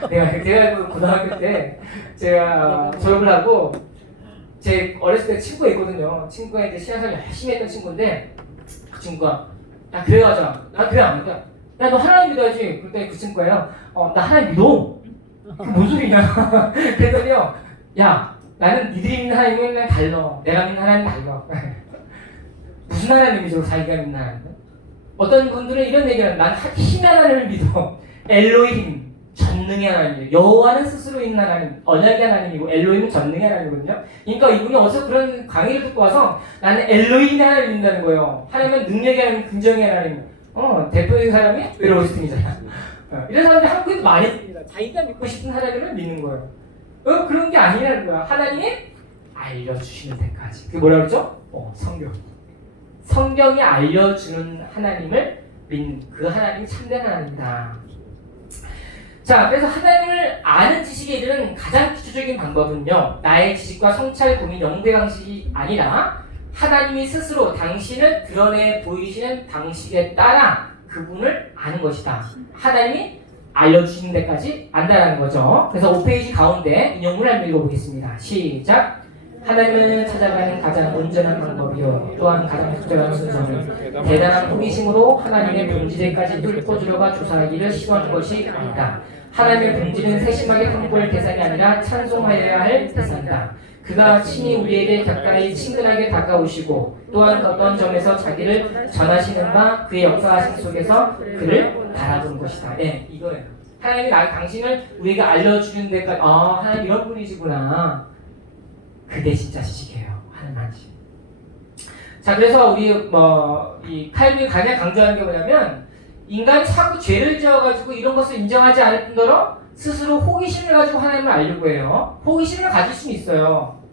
제가 그 고등학교 때 제가 졸업을 하고 제 어렸을 때 친구가 있거든요. 친구가 이제 신앙생활 열심히 했던 친구인데 그 친구가 야 교회 가자. 나 교회 안 가자. 야 너 하나님 믿어야지. 그랬더니 그 친구가요. 나 하나님 믿어. 그게 뭔 소리냐. 그랬더니요. 야 나는 니들이 믿는 하나님은 달라. 내가 믿는 하나님은 달라. 무슨 하나님이죠? 자기가 믿는 하나님? 어떤 분들은 이런 얘기를 해요. 난 힘의 하나님을 믿어. 엘로힘. 전능의 하나님이에요. 여호와는 스스로 있는 하나님, 언약의 하나님이고 엘로힘은 전능의 하나님이거든요. 그러니까 이분이 어디서 그런 강의를 듣고 와서 나는 엘로힘의 하나님을 믿는다는 거예요. 하나님은 능력의 하나님, 긍정의 하나님. 대표적인 사람이 웨로스틴이잖아. 이런 사람들이 한국에도 많이 있습니다. 자기가 믿고 싶은 하나님을 믿는 거예요. 그런 게 아니라는 거야. 하나님이 알려주시는 데까지. 그게 뭐라 그러죠? 성경. 성경이 알려주는 하나님을 믿는 그 하나님이 참된 하나님이다. 자, 그래서 하나님을 아는 지식에 이르는 가장 기초적인 방법은요. 나의 지식과 성찰, 고민, 연구의 방식이 아니라 하나님이 스스로 당신을 드러내 보이시는 방식에 따라 그분을 아는 것이다. 하나님이 알려주시는 데까지 안다라는 거죠. 그래서 5페이지 가운데 인용문을 한번 읽어보겠습니다. 시작. 하나님을 찾아가는 가장 온전한 방법이요 또한 가장 적절한 순서는 대단한 호기심으로 하나님의 본질에까지 훑어주려가 조사하기를 시도하는 것이 아니다. 하나님의 본질은 세심하게 탐구할 대상이 아니라 찬송하여야 할 대상이다. 그가 친히 우리에게 가까이 친근하게 다가오시고 또한 어떤 점에서 자기를 전하시는 바 그의 역사하심 속에서 그를 바라보는 것이다. 네, 이거예요. 하나님이 당신을 우리에게 알려주는 데까지 하나님 이런 분이시구나. 그게 진짜 지식이에요. 하나님 안심. 자, 그래서 우리 이 칼빈이 가장 강조하는 게 뭐냐면 인간이 자꾸 죄를 지어가지고 이런 것을 인정하지 않을 뿐더러 스스로 호기심을 가지고 하나님을 알려고 해요. 호기심을 가질 수는 있어요.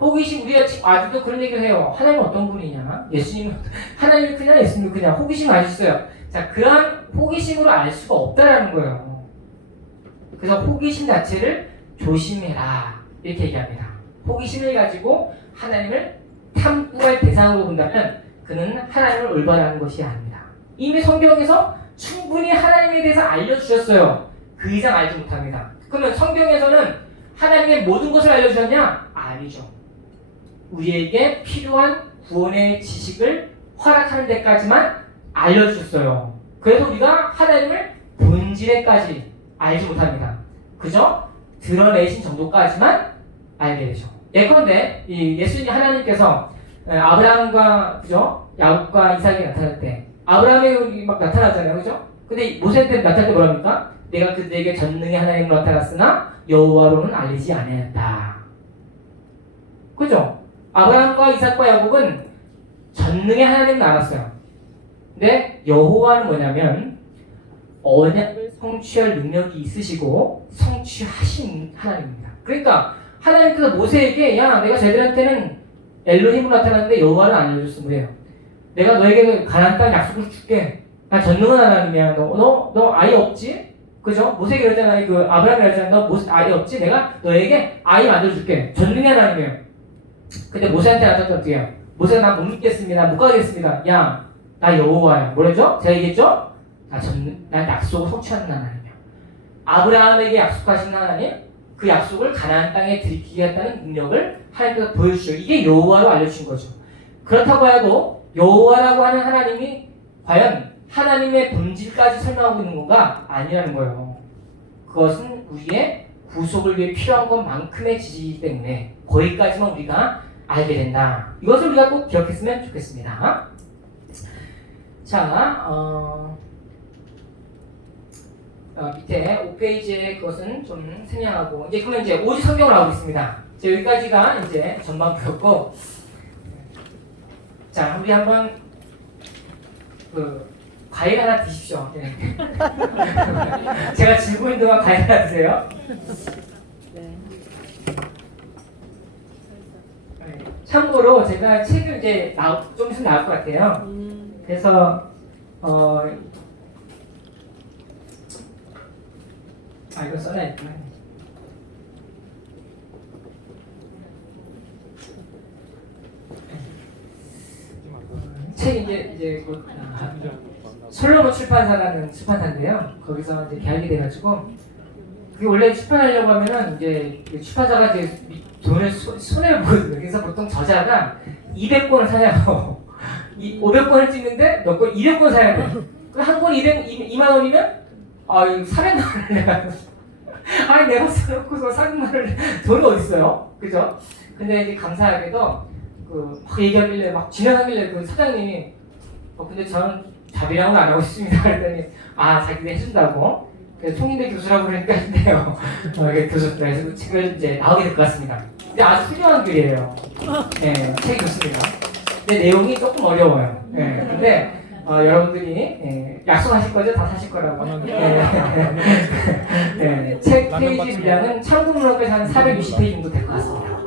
호기심, 우리가 아직도 그런 얘기를 해요. 하나님은 어떤 분이냐? 예수님은 하나님이 크냐? 예수님이 크냐? 호기심을 가질 수 있어요. 자, 그러한 호기심으로 알 수가 없다라는 거예요. 그래서 호기심 자체를 조심해라 이렇게 얘기합니다. 호기심을 가지고 하나님을 탐구할 대상으로 본다면 그는 하나님을 올바라는 것이 아닙니다. 이미 성경에서 충분히 하나님에 대해서 알려주셨어요. 그 이상 알지 못합니다. 그러면 성경에서는 하나님의 모든 것을 알려주셨냐? 아니죠. 우리에게 필요한 구원의 지식을 허락하는 데까지만 알려주셨어요. 그래서 우리가 하나님을 본질에까지 알지 못합니다. 그죠? 드러내신 정도까지만 알게 되죠. 예컨대 예수님 하나님께서 아브라함과 그죠? 야곱과 이삭이 나타날 때 아브라함이 막 나타나잖아요. 그죠? 근데 모세한테 나타날 때 뭐랍니까? 내가 그들에게 전능의 하나님으로 나타났으나 여호와로는 알리지 아니하였다. 그죠? 아브라함과 이삭과 야곱은 전능의 하나님을 알았어요. 근데 여호와는 뭐냐면 언약을 성취할 능력이 있으시고 성취하신 하나님입니다. 그러니까 하나님께서 모세에게 야 내가 쟤들한테는 엘로힘으로 나타났는데 여호와는 안 알려줬어. 뭐예요? 내가 너에게 가나안 땅 약속을 줄게. 나 전능한 하나님이야. 너 아이 없지? 그죠? 모세에게 그러잖아. 그 아브라함이 그러잖아. 너 아이 없지? 내가 너에게 아이 만들어줄게. 전능의 하나님이에요. 근데 모세한테 나타났던 어떻게 해요? 모세가 나 못 믿겠습니다. 못 가겠습니다. 야, 나 여호와야. 뭐랬죠? 제가 얘기했죠? 난 약속을 성취하는 하나님이야. 아브라함에게 약속하신 하나님, 그 약속을 가나안 땅에 들이키겠다는 능력을 하나님께서 보여주죠. 이게 여호와로 알려주신 거죠. 그렇다고 해도 여호와라고 하는 하나님이 과연 하나님의 본질까지 설명하고 있는 건가? 아니라는 거예요. 그것은 우리의 구속을 위해 필요한 것만큼의 지식이기 때문에 거기까지만 우리가 알게 된다. 이것을 우리가 꼭 기억했으면 좋겠습니다. 자, 밑에 5페이지에 그것은 좀 생략하고 이제 그러면 이제 오직 성경을 나오고 있습니다. 여기까지가 이제 전반부였고, 자 우리 한번 과일 하나 드십시오. 네. 제가 질고 있는 동안 과일 하나 드세요. 네. 참고로 제가 책을 이제 좀 있으면 나올 것 같아요. 그래서 이거 써놔야겠구나. 책 이제 곧 솔로몬 출판사라는 출판사인데요. 거기서 이제 계약이 돼가지고 그게 원래 출판하려고 하면은 이제 출판사가 이제 돈을 손해를 보거든요. 그래서 보통 저자가 200권을 사냐고 500권을 찍는데 몇 권? 200권 사야 돼. 그럼 한 권 2만 원이면 이거 400만 원을 내가 아니 내가 써놓고서 400만 원을 돈이 어디 있어요? 그죠? 근데 이제 감사하게도 막 얘기하길래 막 진행하길래 그 사장님이 근데 저는 자비랑은 안 하고 있습니다. 그랬더니 자기네 해준다고. 그래서 총인대 교수라고 그러니까 했네요. 이게 교수들 해서 그 책을 이제 나오게 될 것 같습니다. 근데 아주 훌륭한 글이에요. 네, 책이 좋습니다. 근데 내용이 조금 어려워요. 네, 근데 여러분들이 약속하실 거죠? 다 사실 거라고. 책 페이지 분량은 참고문헌까지 한 460페이지 정도 될 것 같습니다.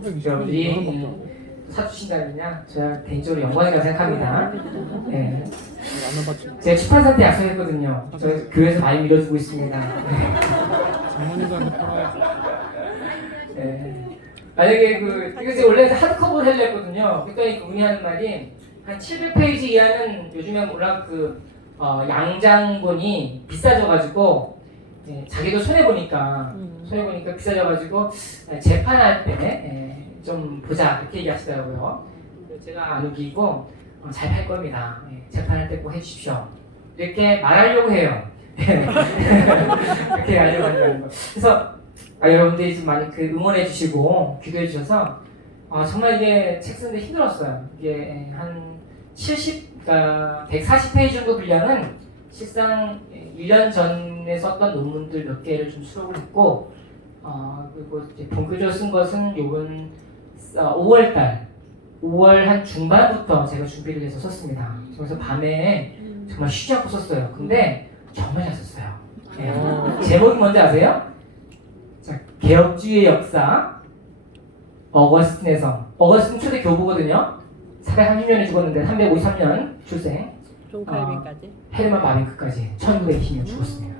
그래서 여러분들이 사주신다면요, 제가 개인적으로 영광이라고 생각합니다. 네. 제가 출판사 때 약속했거든요. 저 교회에서 많이 밀어주고 있습니다. 장모님들한테 팔아야지. 네. 만약에 이거 원래 하드커버를 하려고 했거든요. 그랬더니 그분이 하는 말이 한 700페이지 이하는 요즘에 워낙 양장본이 비싸져가지고 자기도 손해보니까 비싸져가지고 재판할 때 좀 보자 이렇게 얘기하시더라고요. 제가 안 우기고 잘 팔 겁니다. 재판할 때 꼭 해주십시오. 이렇게 말하려고 해요. 이렇게 알려가는 거. 그래서 여러분들이 좀 많이 응원해 주시고 기도해 주셔서 정말 이게 책 쓰는데 힘들었어요. 이게 한 140페이지 정도 분량은 실상 1년 전에 썼던 논문들 몇 개를 좀 수록을 했고 그리고 이제 본격적으로 쓴 것은 요번 5월 한 중반부터 제가 준비를 해서 썼습니다. 그래서 밤에 정말 쉬지 않고 썼어요. 근데 정말 잘 썼어요. 제목이 뭔지 아세요? 자, 개혁주의의 역사, 어거스틴의 성. 어거스틴 초대 교부거든요. 430년에 죽었는데 353년 출생. 존 칼빈까지. 헤르만 바빙크까지 1920년 죽었습니다.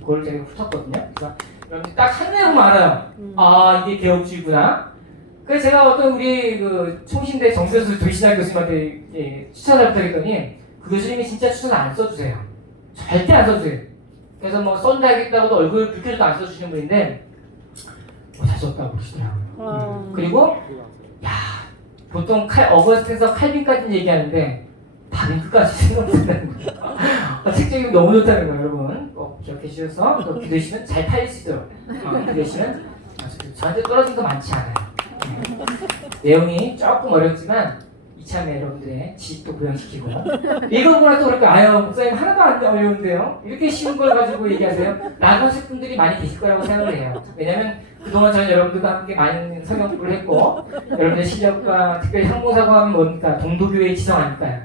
그걸 제가 훑었거든요. 그래서 여러분들 딱 한내용만 알아요. 이게 개혁주의구나. 그래서 제가 어떤 우리 총신대 정교수 도시락 교수님한테 추천을 부탁했더니 그 교수님이 진짜 추천을 안 써주세요. 절대 안 써주세요. 그래서 뭐 썬다겠다고도 얼굴 붉혀줘도 안 써주시는 분인데 잘 썼다고 그러시더라고요. 그리고 보통 어거스틴에서 칼빈까지는 얘기하는데 바빙크까지 생각한다는 거예요. 책 적이 너무 좋다는 거예요. 여러분 꼭 기억해 주셔서 또 기도하시면 잘 팔릴 수 있도록 기도하시면 저한테 떨어진 거 많지 않아요. 내용이 조금 어렵지만 이참에 여러분들의 지식도 부양시키고 읽어보나 또 그럴까 목사님 하나도 안 어려운데요? 이렇게 쉬운 걸 가지고 얘기하세요? 라고 하실 분들이 많이 계실 거라고 생각을 해요. 왜냐면 그동안 저는 여러분들과 함께 많은 성경 공부를 했고 여러분의 실력과 특별히 항공사고 하면 뭡니까? 동도교회의 지성 아닐까요?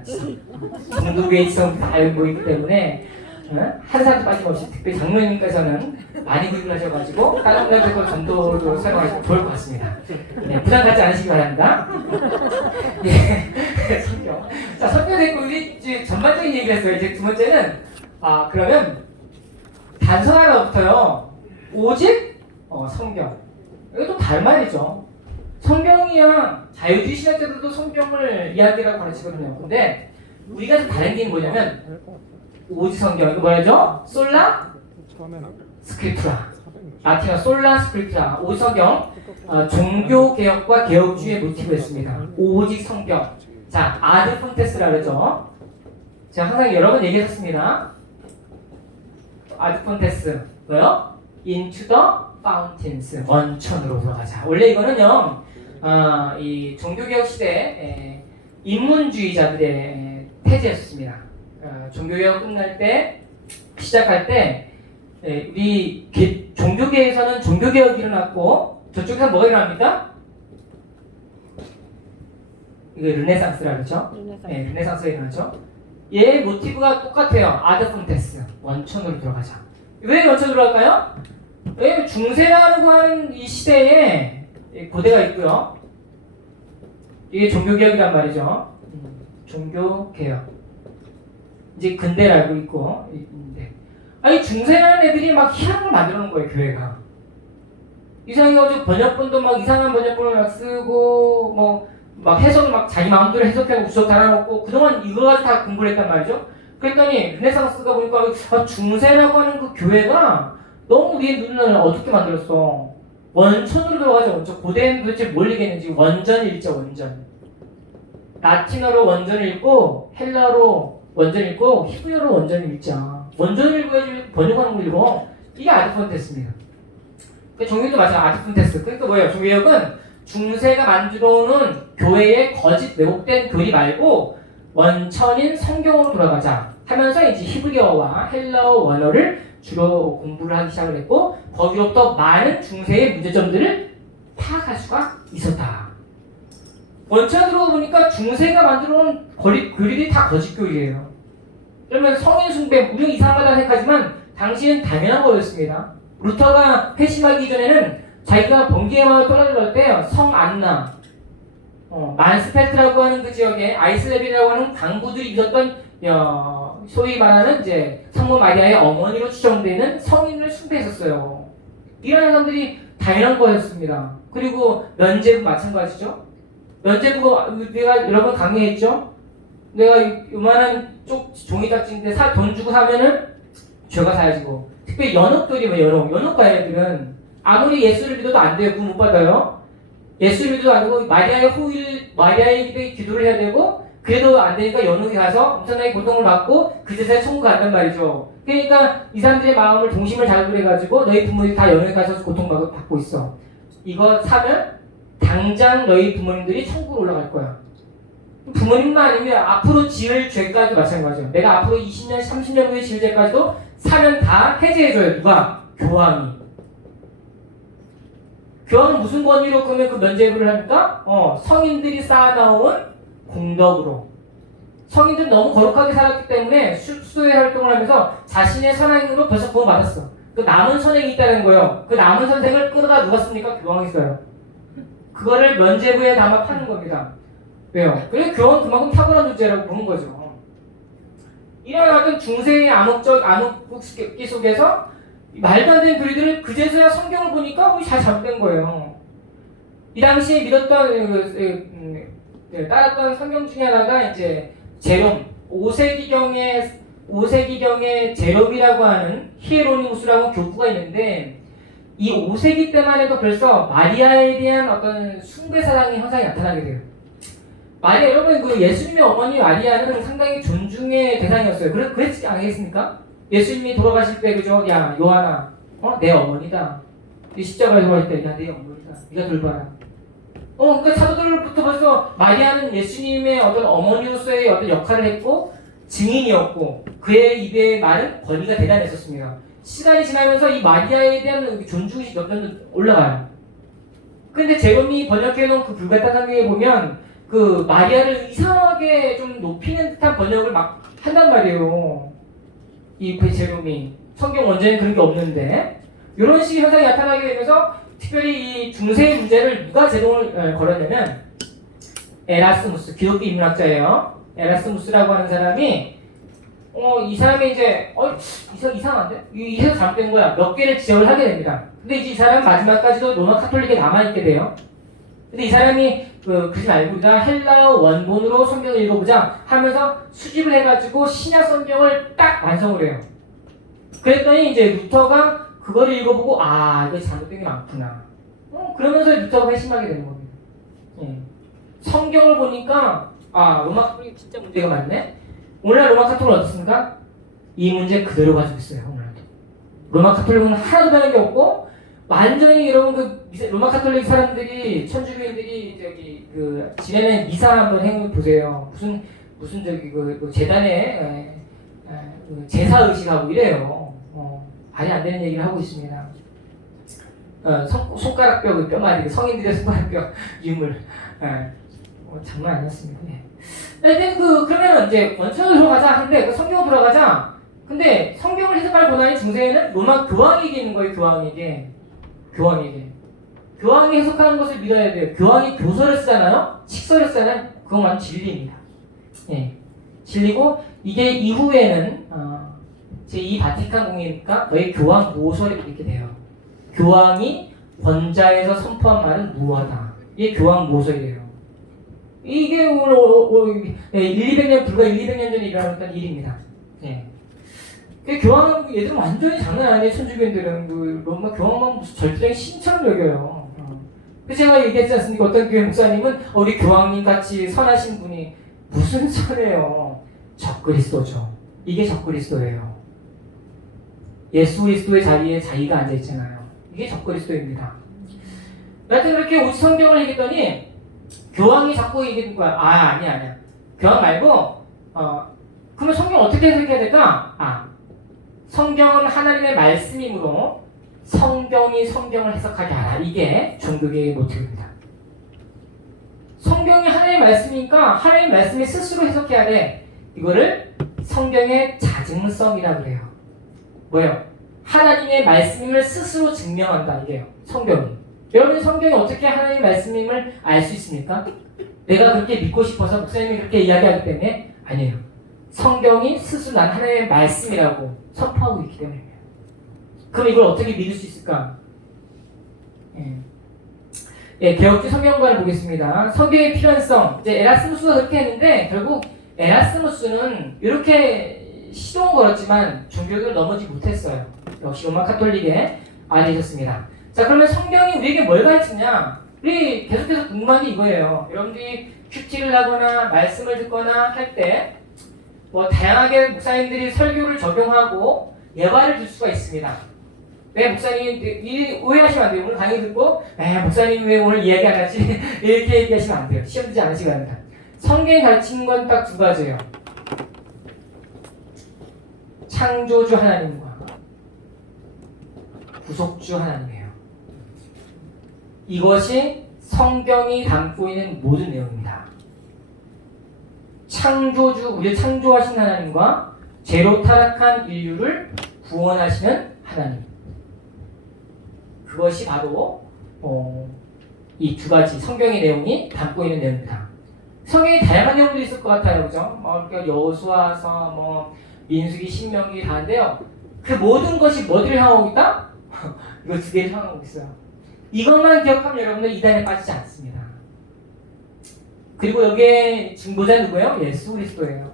동도교회의 지성 다 알고 있기 때문에 한 사람도 빠짐없이 특별히 장로님께서는 많이 구입을 하셔가지고 다른 분들도 전도로 사용하시면 좋을 것 같습니다. 부담 갖지 않으시기 바랍니다. 성경. 자, 성경 됐고 우리 이제 전반적인 얘기를 했어요. 이제 두 번째는 그러면 단서 하나부터요. 오직 성경. 이것도 다른 말이죠. 성경이야 자유주의 신학자들도 성경을 이야기라고 가르치거든요. 근데 우리가 좀 다른 게 뭐냐면 오직 성경 이거 뭐라죠? 솔라 스크립투라. 라틴어 솔라 스크립투라. 오직 성경. 종교 개혁과 개혁주의의 모티브였습니다. 오직 성경. 자, 아드 폰테스라 그러죠. 제가 항상 여러 번 얘기했었습니다. 아드 폰테스 뭐요? Into the fountains. 원천으로 들어가자. 원래 이거는요. 이 종교개혁 시대 인문주의자들의 태제였습니다. 종교개혁 끝날 때 시작할 때 우리 종교계에서는 종교개혁이 일어났고 저쪽에서 뭐가 일어납니까? 이게 르네상스라 그러죠? 르네상스가 일어나죠? 얘 모티브가 똑같아요. 아드 폰테스. 원천으로 들어가자. 왜 원천으로 할까요? 왜 중세라고 하는 이 시대에 고대가 있고요. 이게 종교개혁이란 말이죠. 종교개혁. 이제 근대를 알고 있고 있는데 중세라는 애들이 막 희한한 걸 만들어 놓은 거예요. 교회가 이상해가지고 번역본도 막 이상한 번역본을 막 쓰고 뭐 막 해석을 막 자기 마음대로 해석하고 구석 달아놓고 그동안 이거 가지고 다 공부를 했단 말이죠. 그랬더니 르네상스가 보니까 중세라고 하는 그 교회가 너무 우리의 눈을 어둡게 만들었어. 원천으로 들어가자. 원천. 고대는 도대체 뭘 얘기했는지 원전 읽자. 원전. 라틴어로 원전을 읽고 헬라어로 원전 읽고 히브리어로 원전 읽자. 원전을 읽어야지 번역하는 거 읽어. 이게 아드폰테스입니다. 종교도 마찬가지 아드폰테스. 그러니까 뭐예요? 종교개혁은 중세가 만들어놓은 교회의 거짓 왜곡된 교리 말고 원천인 성경으로 돌아가자 하면서 이제 히브리어와 헬라어 원어를 주로 공부를 하기 시작을 했고 거기로부터 많은 중세의 문제점들을 파악할 수가 있었다. 원천으로 보니까 중세가 만들어놓은 교리들이 다 거짓 교리예요. 그러면 성인 숭배, 우리는 이상하다 생각하지만 당시는 당연한 거였습니다. 루터가 회심하기 전에는 자기가 번개마을 떠나들 때 성 안나, 만스펠트라고 하는 그 지역에 아이슬레빈이라고 하는 강부들이 있었던 소위 말하는 이제 성모 마리아의 어머니로 추정되는 성인을 숭배했었어요. 이런 사람들이 당연한 거였습니다. 그리고 면제부 마찬가지죠. 면제부가 우리가 여러 번 강의했죠. 내가 요만한 쪽 종이딱지인데 돈 주고 사면은 죄가 사야지고. 특별히 연옥들이 뭐 연옥가 애들은 아무리 예수를 믿어도 안 돼요. 구원 못 받아요. 예수를 믿어도 안 되고 마리아의 기도를 해야 되고 그래도 안 되니까 연옥에 가서 엄청나게 고통을 받고 그제서야 천국 간단 말이죠. 그러니까 이 사람들의 마음을 동심을 자극을 해가지고 너희 부모님이 다 연옥에 가서 고통받고 있어. 이거 사면 당장 너희 부모님들이 천국으로 올라갈 거야. 부모님만 아니면 앞으로 지을 죄까지도 마찬가지예요. 내가 앞으로 20년, 30년 후에 지을 죄까지도 사면 다 해제해줘요. 누가? 교황이. 교황은 무슨 권위로 그러면 그 면죄부를 합니까? 성인들이 쌓아나온 공덕으로. 성인들은 너무 거룩하게 살았기 때문에 수도회 활동을 하면서 자신의 선행으로 벌써 구원받았어. 그 남은 선행이 있다는 거예요. 그 남은 선행을 끌어다 누가 씁니까? 교황이 써요. 그거를 면죄부에 담아 파는 겁니다. 왜요? 그래 교황은 그만큼 탁월한 존재라고 보는 거죠. 이런 어떤 중세의 암흑기 속에서 말도 안 되는 교리들을 그제서야 성경을 보니까 잘 잘못된 거예요. 이 당시에 믿었던 따랐던 성경 중에 하나가 이제 제롬 5세기경의 제롬이라고 하는 히에로니무스라고 교부가 있는데 이 5세기 때만 해도 벌써 마리아에 대한 어떤 숭배사상의 현상이 나타나게 돼요. 마리아 여러분 그 예수님의 어머니 마리아는 상당히 존중의 대상이었어요. 그랬지 않겠습니까? 예수님이 돌아가실 때 그죠? 야 요한아, 내 어머니다. 이 십자가에 돌아갈 때, 야 내 어머니다. 네가 돌봐라. 그러니까 사도들부터 벌써 마리아는 예수님의 어떤 어머니로서의 어떤 역할을 했고 증인이었고 그의 입의 말은 권위가 대단했었습니다. 시간이 지나면서 이 마리아에 대한 존중이 점점 올라가요. 근데 제롬이 번역해놓은 그 불가타 성경에 보면 그 마리아를 이상하게 좀 높이는 듯한 번역을 막 한단 말이에요. 이 제롬이 성경 원제는 그런 게 없는데 이런 식의 현상이 나타나게 되면서 특별히 이 중세의 문제를 누가 제동을 걸었냐면 에라스무스 기독교 인문학자예요. 에라스무스라고 하는 사람이 이 사람이 이제 이상한데? 이해가 잘못된 거야. 몇 개를 지적을 하게 됩니다. 근데 이제 이 사람은 마지막까지도 로마 카톨릭에 남아있게 돼요. 근데 이 사람이 그러지 말고 우리가 헬라어 원본으로 성경을 읽어보자 하면서 수집을 해가지고 신약 성경을 딱 완성을 해요. 그랬더니 이제 루터가 그거를 읽어보고 이거 잘못된 게 많구나. 그러면서 루터가 회심하게 되는 겁니다. 예. 성경을 보니까 로마 카톨릭 진짜 문제가 많네. 오늘날 로마 카톨릭은 어떻습니까? 이 문제 그대로 가지고 있어요. 오늘날도. 로마 카톨릭은 하나도 변한 게 없고 완전히 여러분 로마 카톨릭 사람들이 천주교인들이 지내는 미사 한번 행해 보세요. 무슨 재단에 제사 의식하고 이래요. 말이 안 되는 얘기를 하고 있습니다. 손가락뼈 뼈말이 성인들의 손가락뼈 유물 장난 아니었습니다. 네. 그러면 이제 원천으로 들어가자 하는데 성경으로 들어가자. 근데 성경을 해석할 권한이 중세에는 로마 교황에게 있는 거예요. 교황이 해석하는 것을 믿어야 돼요. 교황이 교서를 쓰잖아요. 칙서를 쓰잖아요. 그건 진리입니다. 예. 진리고 이게 이후에는 제2 바티칸 공의니까 너희 교황 모서를 읽게 돼요. 교황이 권자에서 선포한 말은 무하다. 이게 교황 모서이에요. 이게 오늘 200년 불과 200년 전에 일어났던 일입니다. 예. 교황은 얘들은 완전히 장난 아니에요. 천주교인들은 로마 교황만 무슨 절대적인 신처럼 여겨요. 그래서 제가 얘기했지 않습니까? 어떤 교회 목사님은 우리 교황님 같이 선하신 분이 무슨 선해요? 적그리스도죠. 이게 적그리스도예요. 예수 그리스도의 자리에 자기가 앉아 있잖아요. 이게 적그리스도입니다. 하여튼 그렇게 오직 성경을 읽었더니 교황이 자꾸 얘기하는 거야. 아니야. 교황 말고 그러면 성경 어떻게 해석해야 될까? 성경은 하나님의 말씀이므로 성경이 성경을 해석하게 하라. 이게 종교개혁의 모티브입니다. 성경이 하나님의 말씀이니까 하나님의 말씀이 스스로 해석해야 돼. 이거를 성경의 자증성이라고 그래요. 뭐예요? 하나님의 말씀임을 스스로 증명한다. 이게요. 성경이. 여러분 성경이 어떻게 하나님의 말씀임을 알 수 있습니까? 내가 그렇게 믿고 싶어서 목사님이 그렇게 이야기하기 때문에? 아니에요. 성경이 스스로 난 하나님의 말씀이라고 선포하고 있기 때문입니다. 그럼 이걸 어떻게 믿을 수 있을까? 개혁주 성경관을 보겠습니다. 성경의 필연성. 이제 에라스무스가 그렇게 했는데 결국 에라스무스는 이렇게 시동 걸었지만 종교를 넘어지 못했어요. 역시 로마 카톨릭의 아들이셨습니다. 자, 그러면 성경이 우리에게 뭘 가르치냐? 우리 계속해서 궁금한 게 이거예요. 여러분들이 큐티를 하거나 말씀을 듣거나 할 때 뭐 다양하게 목사님들이 설교를 적용하고 예화를 줄 수가 있습니다. 왜 목사님 오해하시면 안 돼요. 오늘 강의 듣고 목사님 왜 오늘 이야기 안 하지? 이렇게 얘기하시면 안 돼요. 시험 듣지 않으시기 바랍니다. 성경이 가르치는 건 딱 두 가지예요. 창조주 하나님과 구속주 하나님이에요. 이것이 성경이 담고 있는 모든 내용입니다. 창조주, 우리를 창조하신 하나님과 죄로 타락한 인류를 구원하시는 하나님. 그것이 바로 이 두 가지 성경의 내용이 담고 있는 내용입니다. 성경에 다양한 내용들이 있을 것 같아요, 그죠? 그러니까 여호수아서, 민수기, 신명기 다인데요. 그 모든 것이 뭐들을 향하고 있다? 이거 두 개를 향하고 있어요. 이것만 기억하면 여러분들 이단에 빠지지 않습니다. 그리고 여기에 중보자 누구예요? 예수 그리스도예요.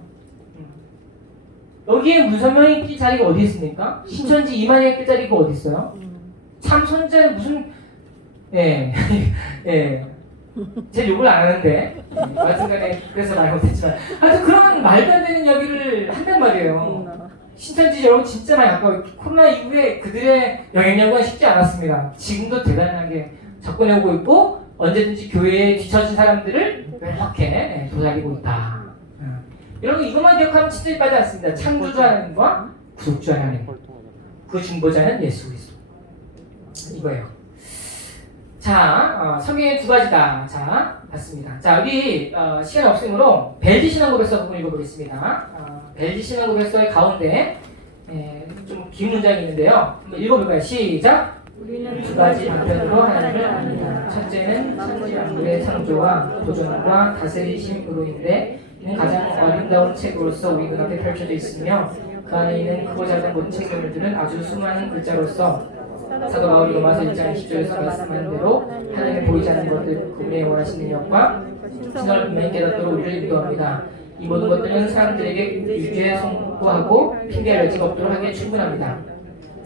여기에 문선명이 낄 자리가 어디 있습니까? 신천지 이만희가 낄 자리가 어디 있어요? 참 선자는 무슨 제 욕을 안 하는데 여하튼간에 그래서 말 못했지만 하여튼 그런 말도 안 되는 이야기를 한단 말이에요. 신천지 여러분 진짜 많이 아까워요. 코로나 이후에 그들의 영향력은 쉽지 않았습니다. 지금도 대단하게 접근해오고 있고 언제든지 교회에 뒤처진 사람들을 이렇게 도사리고 있다. 여러분 이것만 기억하면 진짜 빠지지 않습니다. 창조주 하나님과 구속주 하나님, 그 중보자는 예수 그리스도. 이거예요. 자, 성경의 두 가지다. 자, 봤습니다. 자, 우리 시간 없으므로 벨지 신앙고백서 부분 읽어보겠습니다. 벨지 신앙고백서의 가운데 좀 긴 문장이 있는데요. 한번 읽어볼까요? 시작! 우리는 두 가지 방편으로 하나님을 압니다. 첫째는 만물의 창조와 도전과 다스리심으로인데 이는 가장 아름다운 책으로서 우리 눈앞에 펼쳐져 있으며 그 안에 있는 크고 작은 모든 책들은 아주 수많은 글자로서 사도 바울이 로마서 1장 20절에서 말씀한 대로 하나님의 보이지 않는 것들 그분의 원하신 능력과 신을 분명히 깨닫도록 우리를 인도합니다. 이 모든 것들은 사람들에게 유죄 선고하고 핑계할 여지가 없도록 하기에 충분합니다.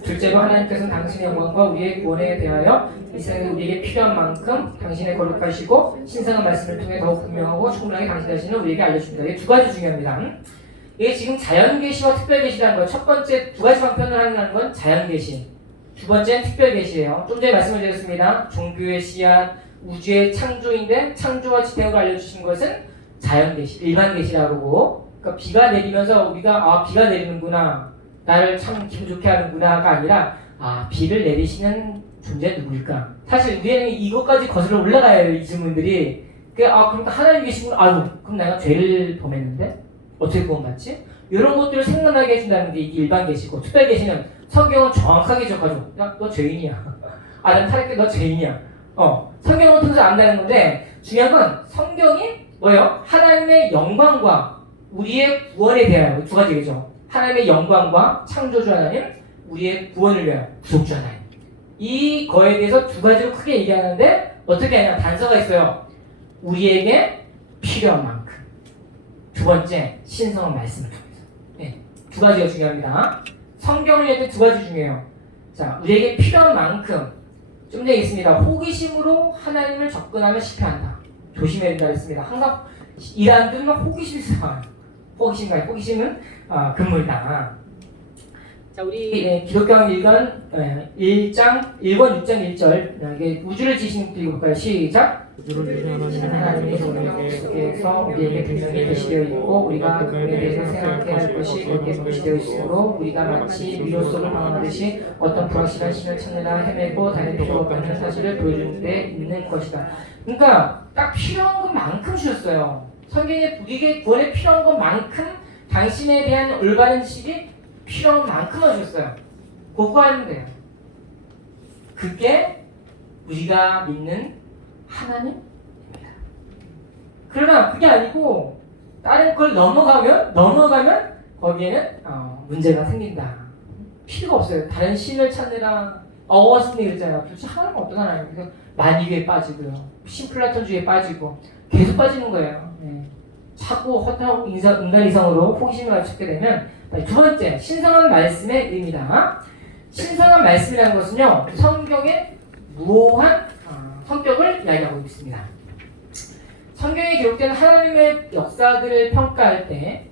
둘째로 하나님께서는 당신의 영광과 우리의 구원에 대하여 이 세상에 우리에게 필요한 만큼 당신의 거룩하시고 신성한 말씀을 통해 더욱 분명하고 충분하게 당신 자신을 우리에게 알려줍니다. 이게 두 가지 중요합니다. 이게 지금 자연계시와 특별계시라는 거. 첫 번째 두 가지 방편을 하는 건 자연계시. 두 번째는 특별계시예요. 좀 전에 말씀을 드렸습니다. 종교의 씨앗, 우주의 창조인데 창조와 지탱으로 알려주신 것은 자연계시, 일반계시라고 그러고, 그러니까 비가 내리면서 우리가 비가 내리는구나, 나를 참 기분 좋게 하는구나가 아니라 비를 내리시는 존재 누구일까? 사실 우리는 이것까지 거슬러 올라가야 해요. 이 질문들이. 그러니까 하나님 계시구나. 그럼 내가 죄를 범했는데 어떻게 구원받지? 이런 것들을 생각나게 해준다는 게 이게 일반계시고, 특별계시는 성경은 정확하게 적어줘. 야, 너 죄인이야. 난 타락해, 너 죄인이야. 성경을 통해서 안다는 건데, 중요한 건 성경이 뭐예요? 하나님의 영광과 우리의 구원에 대하여 두 가지겠죠. 하나님의 영광과 창조주 하나님, 우리의 구원을 위하여 구속주 하나님. 이 거에 대해서 두 가지로 크게 얘기하는데 어떻게 하냐? 단서가 있어요. 우리에게 필요한 만큼. 두 번째, 신성한 말씀을 통해서. 두 가지가 중요합니다. 성경을 읽을 때 두 가지 중요해요. 자, 우리에게 필요한 만큼. 좀 전에 있습니다. 호기심으로 하나님을 접근하면 실패한다. 조심해야 된다 했습니다. 항상 일하는 데는 호기심이 있어요. 호기심은 금물다. 자, 우리 기독교 일간 1장 1권 6장 1절 이게 우주를 지신 분들 읽어볼까요? 시작. 우주를 지신 하나님의 성경 속에서 우리에게 분명히 계시되어 있고 우리가 그에 대해서 생각해야 할 것이 거기에 계시되어 있으므로 우리가 마치 미로 속을 방황하듯이 어떤 불확실한 신을 찾느라 헤매고 다닐 필요가 없다는 사실을 보여주는 데 있는 것이다. 그러니까 딱 필요한 것만큼 주셨어요. 성경에 우리에게 구원에 필요한 것만큼 당신에 대한 올바른 지식이 필요한 만큼만 주셨어요. 그거 하면 돼요. 그게 우리가 믿는 하나님입니다. 그러나 그게 아니고 다른 걸 넘어가면 거기에는 문제가 생긴다. 필요가 없어요. 다른 신을 찾느라 어거스틴이 그랬잖아요. 도대체 하나님 어떤 하나님? 그래서 만유에 빠지고요. 신플라톤주의에 빠지고 계속 빠지는 거예요. 자꾸 허탄하고 인간 이성으로 호기심을 가지게 되면 두 번째, 신성한 말씀의 의미다. 신성한 말씀이라는 것은요, 성경의 무오한 성격을 이야기하고 있습니다. 성경에 기록된 하나님의 역사들을 평가할 때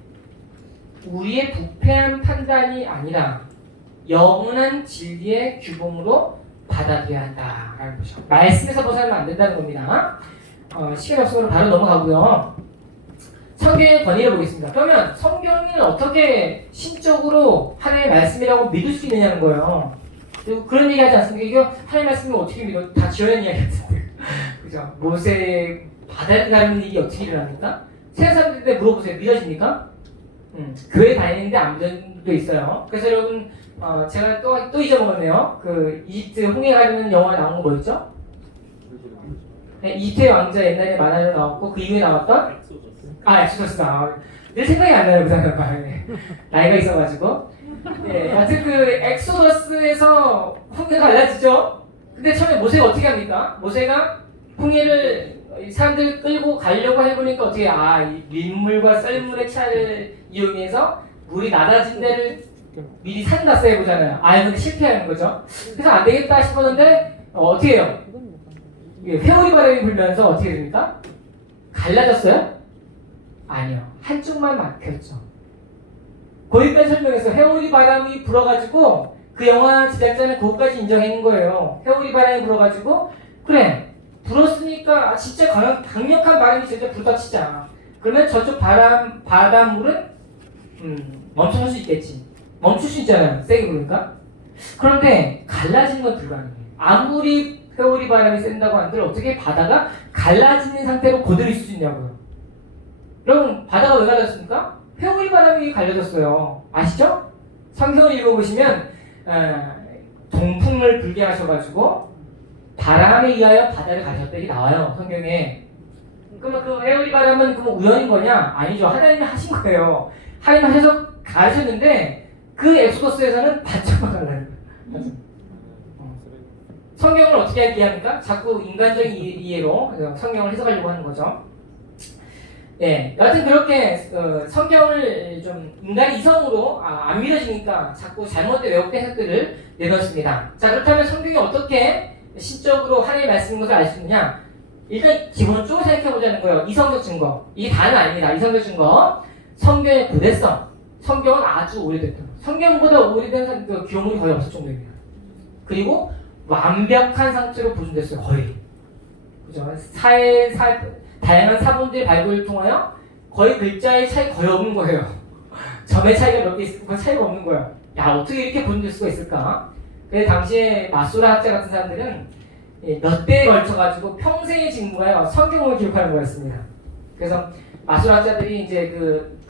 우리의 부패한 판단이 아니라 영원한 진리의 규범으로 받아들여야 한다라는 거죠. 말씀에서 벗어나면 안 된다는 겁니다. 시간 없으므로 바로 넘어가고요. 성경의 권위를 보겠습니다. 그러면 성경을 어떻게 신적으로 하나님의 말씀이라고 믿을 수 있느냐는 거예요. 그리고 그런 얘기 하지 않습니까? 이거 하나님의 말씀을 어떻게 믿어? 다 지어낸 이야기 같은데. 그죠? 모세 바다를 가르는 일이 어떻게 일어납니까? 세상 사람들한테 물어보세요. 믿어집니까? 교회 다니는데 안 믿는 분도 있어요. 그래서 여러분, 제가 또 잊어먹었네요. 그 이집트 홍해 가르는 영화 나온 거 뭐였죠? 네, 이집트의 왕자 옛날에 만화로 나왔고 그 이후에 나왔던 엑소더스다. 늘 생각이 안 나요, 그 단어가. 나이가 있어가지고. 네, 하여튼 그 엑소더스에서 홍해가 갈라지죠. 근데 처음에 모세가 어떻게 합니까? 모세가 홍해를 사람들 끌고 가려고 해보니까 어떻게 이 민물과 썰물의 차를 이용해서 물이 낮아진 데를 미리 산다서 해보잖아요. 근데 실패하는 거죠. 그래서 안 되겠다 싶었는데 어떻게 해요? 회오리 바람이 불면서 어떻게 됩니까? 갈라졌어요? 아니요. 한쪽만 막혔죠. 거기까지 설명해서 회오리 바람이 불어가지고 그 영화 제작자는 그것까지 인정한 거예요. 회오리 바람이 불어가지고 그래 불었으니까 진짜 강력한 바람이 진짜 불다 치자. 그러면 저쪽 바닷물은 멈춰설 수 있겠지. 멈출 수 있잖아요. 세게 부르니까. 그런데 갈라지는 건 불가능해요. 아무리 회오리 바람이 센다고 한들 어떻게 바다가 갈라지는 상태로 그대로 있을 수 있냐고요. 그럼 바다가 왜 갈라졌습니까? 회오리 바람이 갈라졌어요. 아시죠? 성경을 읽어보시면 동풍을 불게 하셔가지고 바람에 의하여 바다를 가셨다 이게 나와요. 성경에. 그러면 그 회오리 바람은 그럼 우연인 거냐? 아니죠. 하나님이 하신 거예요. 하나님 하셔서 가셨는데 그 엑소더스에서는 반짝만 갈라요. 성경을 어떻게 이해합니까? 자꾸 인간적인 이해로 성경을 해석하려고 하는 거죠. 예, 여하튼 그렇게 성경을 좀 인간 이성으로 안 믿어지니까 자꾸 잘못된 왜곡된 해석들을 내놓습니다. 자, 그렇다면 성경이 어떻게 신적으로 하나님의 말씀인 것을 알 수 있느냐? 일단 기본적으로 생각해보자는 거예요. 이성적 증거. 이게 다는 아닙니다. 이성적 증거. 성경의 고대성. 성경은 아주 오래됐다. 성경보다 오래된 그 기록물이 거의 없을 정도입니다. 그리고 완벽한 상태로 보존됐어요. 거의. 그죠? 다양한 사본들의 발굴을 통하여 거의 글자의 차이 거의 없는 거예요. 점의 차이가 몇 개 있을 거 차이가 없는 거예요. 야, 어떻게 이렇게 보존될 수가 있을까? 그래서 당시에 마소라 학자 같은 사람들은 몇 대에 걸쳐가지고 평생의 직무가요, 성경을 기록하는 거였습니다. 그래서 마소라 학자들이 이제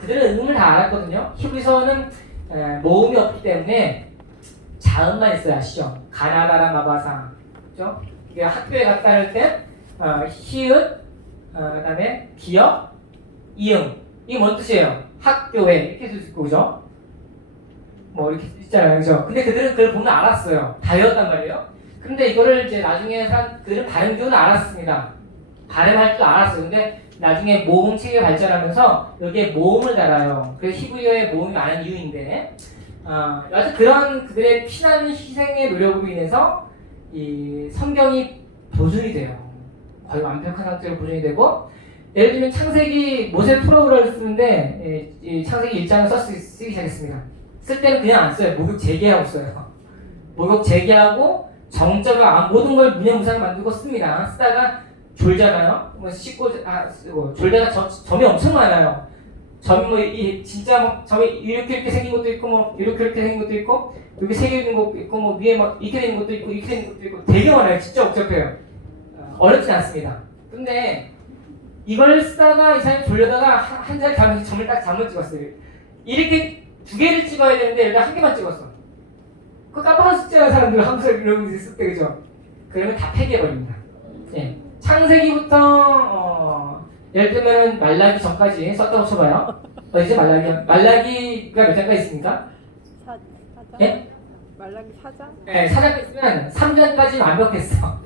그들은 의문을 다 알았거든요. 히브리서는 모음이 없기 때문에 자음만 있어야 아시죠? 가나다라 마바사. 그죠? 이게 학교에 갔다 할 때, 히읗, 그다음에 기역, 이응. 이게 뭔 뜻이에요? 학교에 이렇게 쓸 수 있고, 그죠? 뭐 이렇게 있잖아요, 그죠? 근데 그들은 그걸 보면 알았어요. 다 외웠단 말이에요. 근데 이거를 이제 나중에 그들은 발음 교는 알았습니다. 발음할 줄 알았어요. 근데 나중에 모음 체계가 발전하면서 여기에 모음을 달아요. 그래서 히브리어에 모음이 많은 이유인데, 여하튼 그런 그들의 피나는 희생의 노력으로 인해서 이 성경이 보존이 돼요. 거의 완벽한 상태로 보존이 되고, 예를 들면 창세기 모세 프로그램을 쓰는데 이 창세기 1장을 쓰기 시작했습니다. 쓸 때는 그냥 안 써요. 목욕 재개하고 써요. 목욕 재개하고 정자가 모든 걸 문형무상을 만들고 씁니다. 쓰다가 졸잖아요. 뭐 씻고 쓰고 졸다가 점이 엄청 많아요. 점이 뭐 진짜 막 점이 이렇게 생긴 것도 있고 뭐 이렇게 생긴 것도 있고 여기 세 개 있는 것도 있고 뭐 위에 막 이렇게 되는 것도 있고 이렇게 되는 것도 있고 되게 많아요. 진짜 복잡해요. 어렵진 않습니다. 근데 이걸 쓰다가 이 사람이 졸려다가 한 자리 가면서 점을 딱 잘못 찍었어요. 이렇게 두 개를 찍어야 되는데 일단 한 개만 찍었어. 그 깜빡한 숫자가 사람들 항상 이런 게 있을 때, 그죠? 그러면 다 폐기해버립니다. 예. 창세기부터 예를 들면 말라기 전까지 썼다고 쳐봐요. 어디죠? 말라기가 몇 장까지 있습니까? 4장? 예? 말라기 4장? 네, 4장 있으면 3장까지는 완벽했어.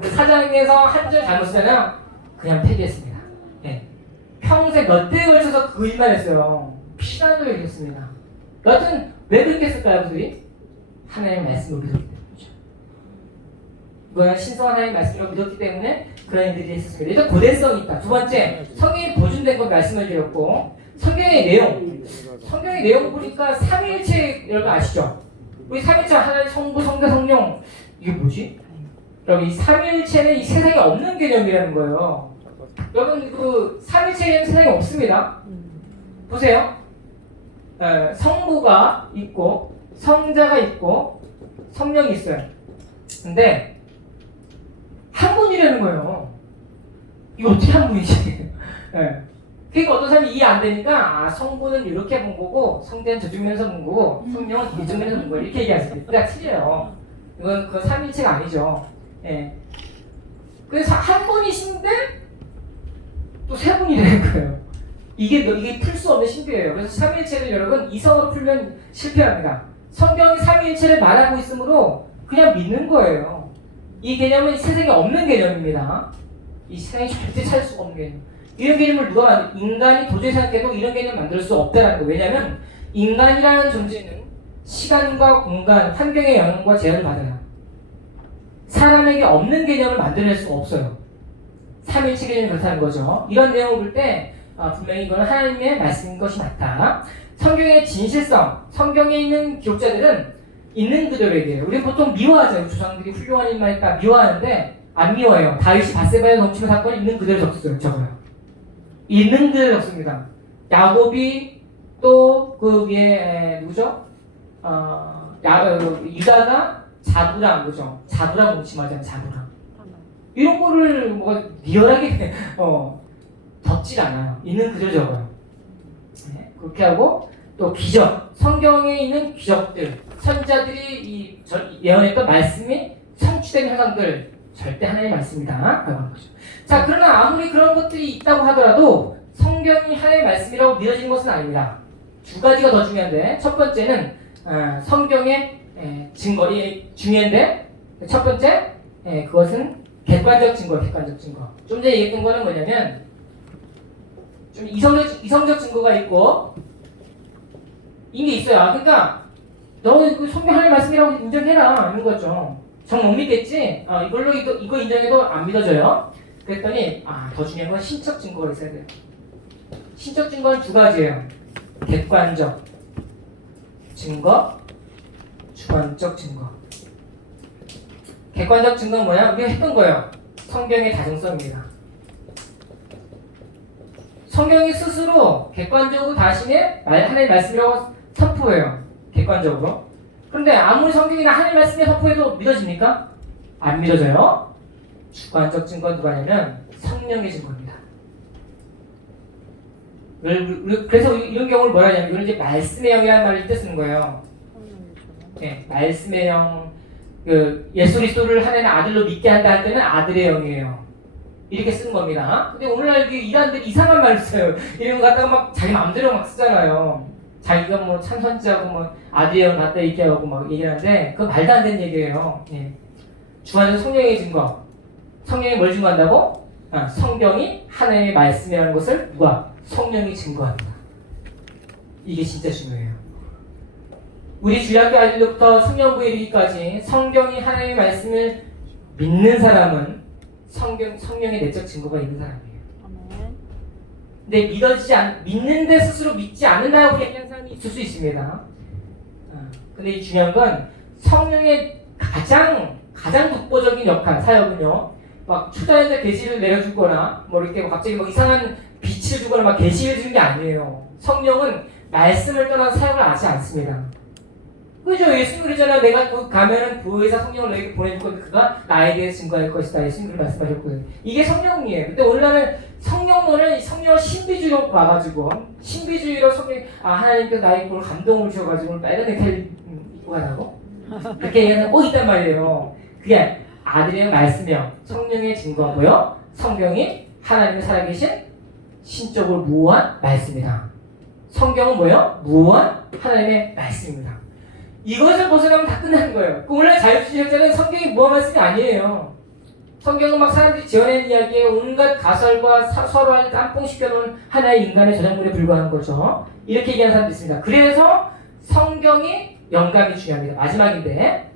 근데 4장에서 한 줄 잘못 쓰면 그냥 폐기했습니다. 예. 평생 몇 대에 걸쳐서 그 일만 했어요. 피난을 얘기했습니다. 여하튼 왜 그렇게 했을까요, 그들이? 하나님의 말씀을 믿었기 때문이죠. 이거는 신성한 하나님의 말씀을 믿었기 때문에 그런 일들이 있었습니다. 일단 고대성이 있다. 두 번째, 성경이 보존된 것 말씀을 드렸고, 성경의 내용 보니까 삼위일체 여러분 아시죠? 우리 삼위일체 하나님 성부, 성자, 성령 이게 뭐지? 여러분 이 삼위일체는 이 세상에 없는 개념이라는 거예요. 여러분 그 삼위일체는 세상에 없습니다. 보세요. 성부가 있고 성자가 있고 성령이 있어요. 근데 한 분이라는 거예요. 이거 어떻게 한 분이지? 네. 그러니까 어떤 사람이 이해 안 되니까 성부는 이렇게 본 거고 성자는 저쪽 면에서 본 거고 성령은 이쪽 면에서 본 거예요. 이렇게 얘기하시죠. 그러니까 틀려요. 이건 그 삼위일체가 아니죠. 예. 그래서 한 분이신데 또 세 분이라는 거예요. 이게 풀 수 없는 신비예요. 그래서 삼위일체를 여러분 이성으로 풀면 실패합니다. 성경이 삼위일체를 말하고 있으므로 그냥 믿는 거예요. 이 개념은 세상에 없는 개념입니다. 이 세상에 절대 찾을 수가 없는 개념. 이런 개념을 누가 만들? 인간이 도저히 생각해도 이런 개념 만들 수 없다는 거예요. 왜냐하면 인간이라는 존재는 시간과 공간, 환경의 영향과 제한을 받아요. 사람에게 없는 개념을 만들어낼 수가 없어요. 삼위일체 개념이 그렇다는 거죠. 이런 내용을 볼 때 분명히 이거는 하나님의 말씀인 것이 맞다. 성경의 진실성, 성경에 있는 기록자들은 있는 그대로 얘기해요. 우리 보통 미워하죠. 조상들이 훌륭한 일만 했다 미워하는데 안 미워해요. 다윗이 바세바에 넘치는 사건을 있는 그대로 적어요. 있는 그대로 적습니다. 야곱이 또 그 위에 누구죠? 유다가 자부랑 그죠? 자부랑 뭉침하잖아요. 자부랑 이런 거를 뭐가 리얼하게 덮질 않아요. 있는 그대로 적어요. 네, 그렇게 하고 또 기적, 성경에 있는 기적들, 선자들이 예언했던 말씀이 성취된 현상들 절대 하나님의 말씀이다 라고 하는 거죠. 자, 그러나 아무리 그런 것들이 있다고 하더라도 성경이 하나님의 말씀이라고 믿어지는 것은 아닙니다. 두 가지가 더 중요한데 첫 번째는 성경의 증거이 중요한데 첫 번째 그것은 객관적 증거예요. 객관적 증거. 좀 전에 얘기했던 거는 뭐냐면 좀 이성적 증거가 있고 이게 있어요. 그러니까 너 그 성경 하나님의 말씀이라고 인정해라 이런 거죠. 정 못 믿겠지? 이걸로 이거 인정해도 안 믿어져요. 그랬더니 더 중요한 건 신적 증거가 있어야 돼요. 신적 증거는 두 가지예요. 객관적 증거, 주관적 증거. 객관적 증거는 뭐야? 우리가 했던 거예요. 성경의 다정성입니다. 성경이 스스로 객관적으로 자신의 하나님의 말씀이라고 선포해요. 객관적으로. 그런데 아무리 성경이나 하나님의 말씀을 선포해도 믿어집니까? 안 믿어져요. 주관적 증거는 누가냐면 성령의 증거입니다. 그래서 이런 경우를 뭐라 하냐면 이걸 이제 말씀의 영이라는 말을 이때 쓰는 거예요. 네, 말씀의 영, 예수 그리스도를 하나님의 아들로 믿게 한다 할 때는 아들의 영이에요. 이렇게 쓰는 겁니다. 근데 오늘날 이란들이 이상한 말을 써요. 이런 거 갖다가 막 자기 마음대로 막 쓰잖아요. 자기가 뭐 참선지하고 뭐 아들의 영 갖다 얘기하고 막 얘기하는데 그건 말도 안 되는 얘기예요. 예. 주관적 성령의 증거. 성령이 뭘 증거한다고? 성경이 하나님의 말씀이라는 것을 누가? 성령이 증거합니다. 이게 진짜 중요해요. 우리 주일학교 아이들부터 청년부에 이르기까지 성경이 하나님의 말씀을 믿는 사람은 성령의 내적 증거가 있는 사람이에요. 근데 믿는데 스스로 믿지 않는다고 얘기하는 사람이 있을 수 있습니다. 근데 이 중요한 건 성령의 가장 독보적인 역할, 사역은요, 막 초자연자 계시를 내려주거나, 뭐 이렇게 갑자기 뭐 이상한 빛을 주거나 막 계시를 주는 게 아니에요. 성령은 말씀을 떠나서 사역을 하지 않습니다. 그죠? 예수님 그러잖아. 내가 곧 가면은 보혜사 성령을 너에게 보내줄 건데 그가 나에 대해 증거할 것이다. 예수님 말씀하셨거든요. 이게 성령이에요. 근데 오늘날은 성령론을 성령 신비주의로 봐가지고 신비주의로 성령 하나님께서 나에게 오늘 감동을 주셔가지고 오늘 빨간 넥타이 입고 가라고 그렇게 얘기하는 거 있단 말이에요. 그게 아들의 말씀이요. 성령의 증거고요. 성경이 하나님의 살아계신 신적으로 무한 말씀이다. 성경은 뭐예요? 무한 하나님의 말씀입니다. 이것을 벗어나면 다 끝나는 거예요. 오늘날 자유주의자는 성경이 무한 말씀이 아니에요. 성경은 막 사람들이 지어낸 이야기에 온갖 가설과 서로를 짬뽕시켜놓은 하나의 인간의 저작물에 불과한 거죠. 이렇게 얘기하는 사람도 있습니다. 그래서 성경이 영감이 중요합니다. 마지막인데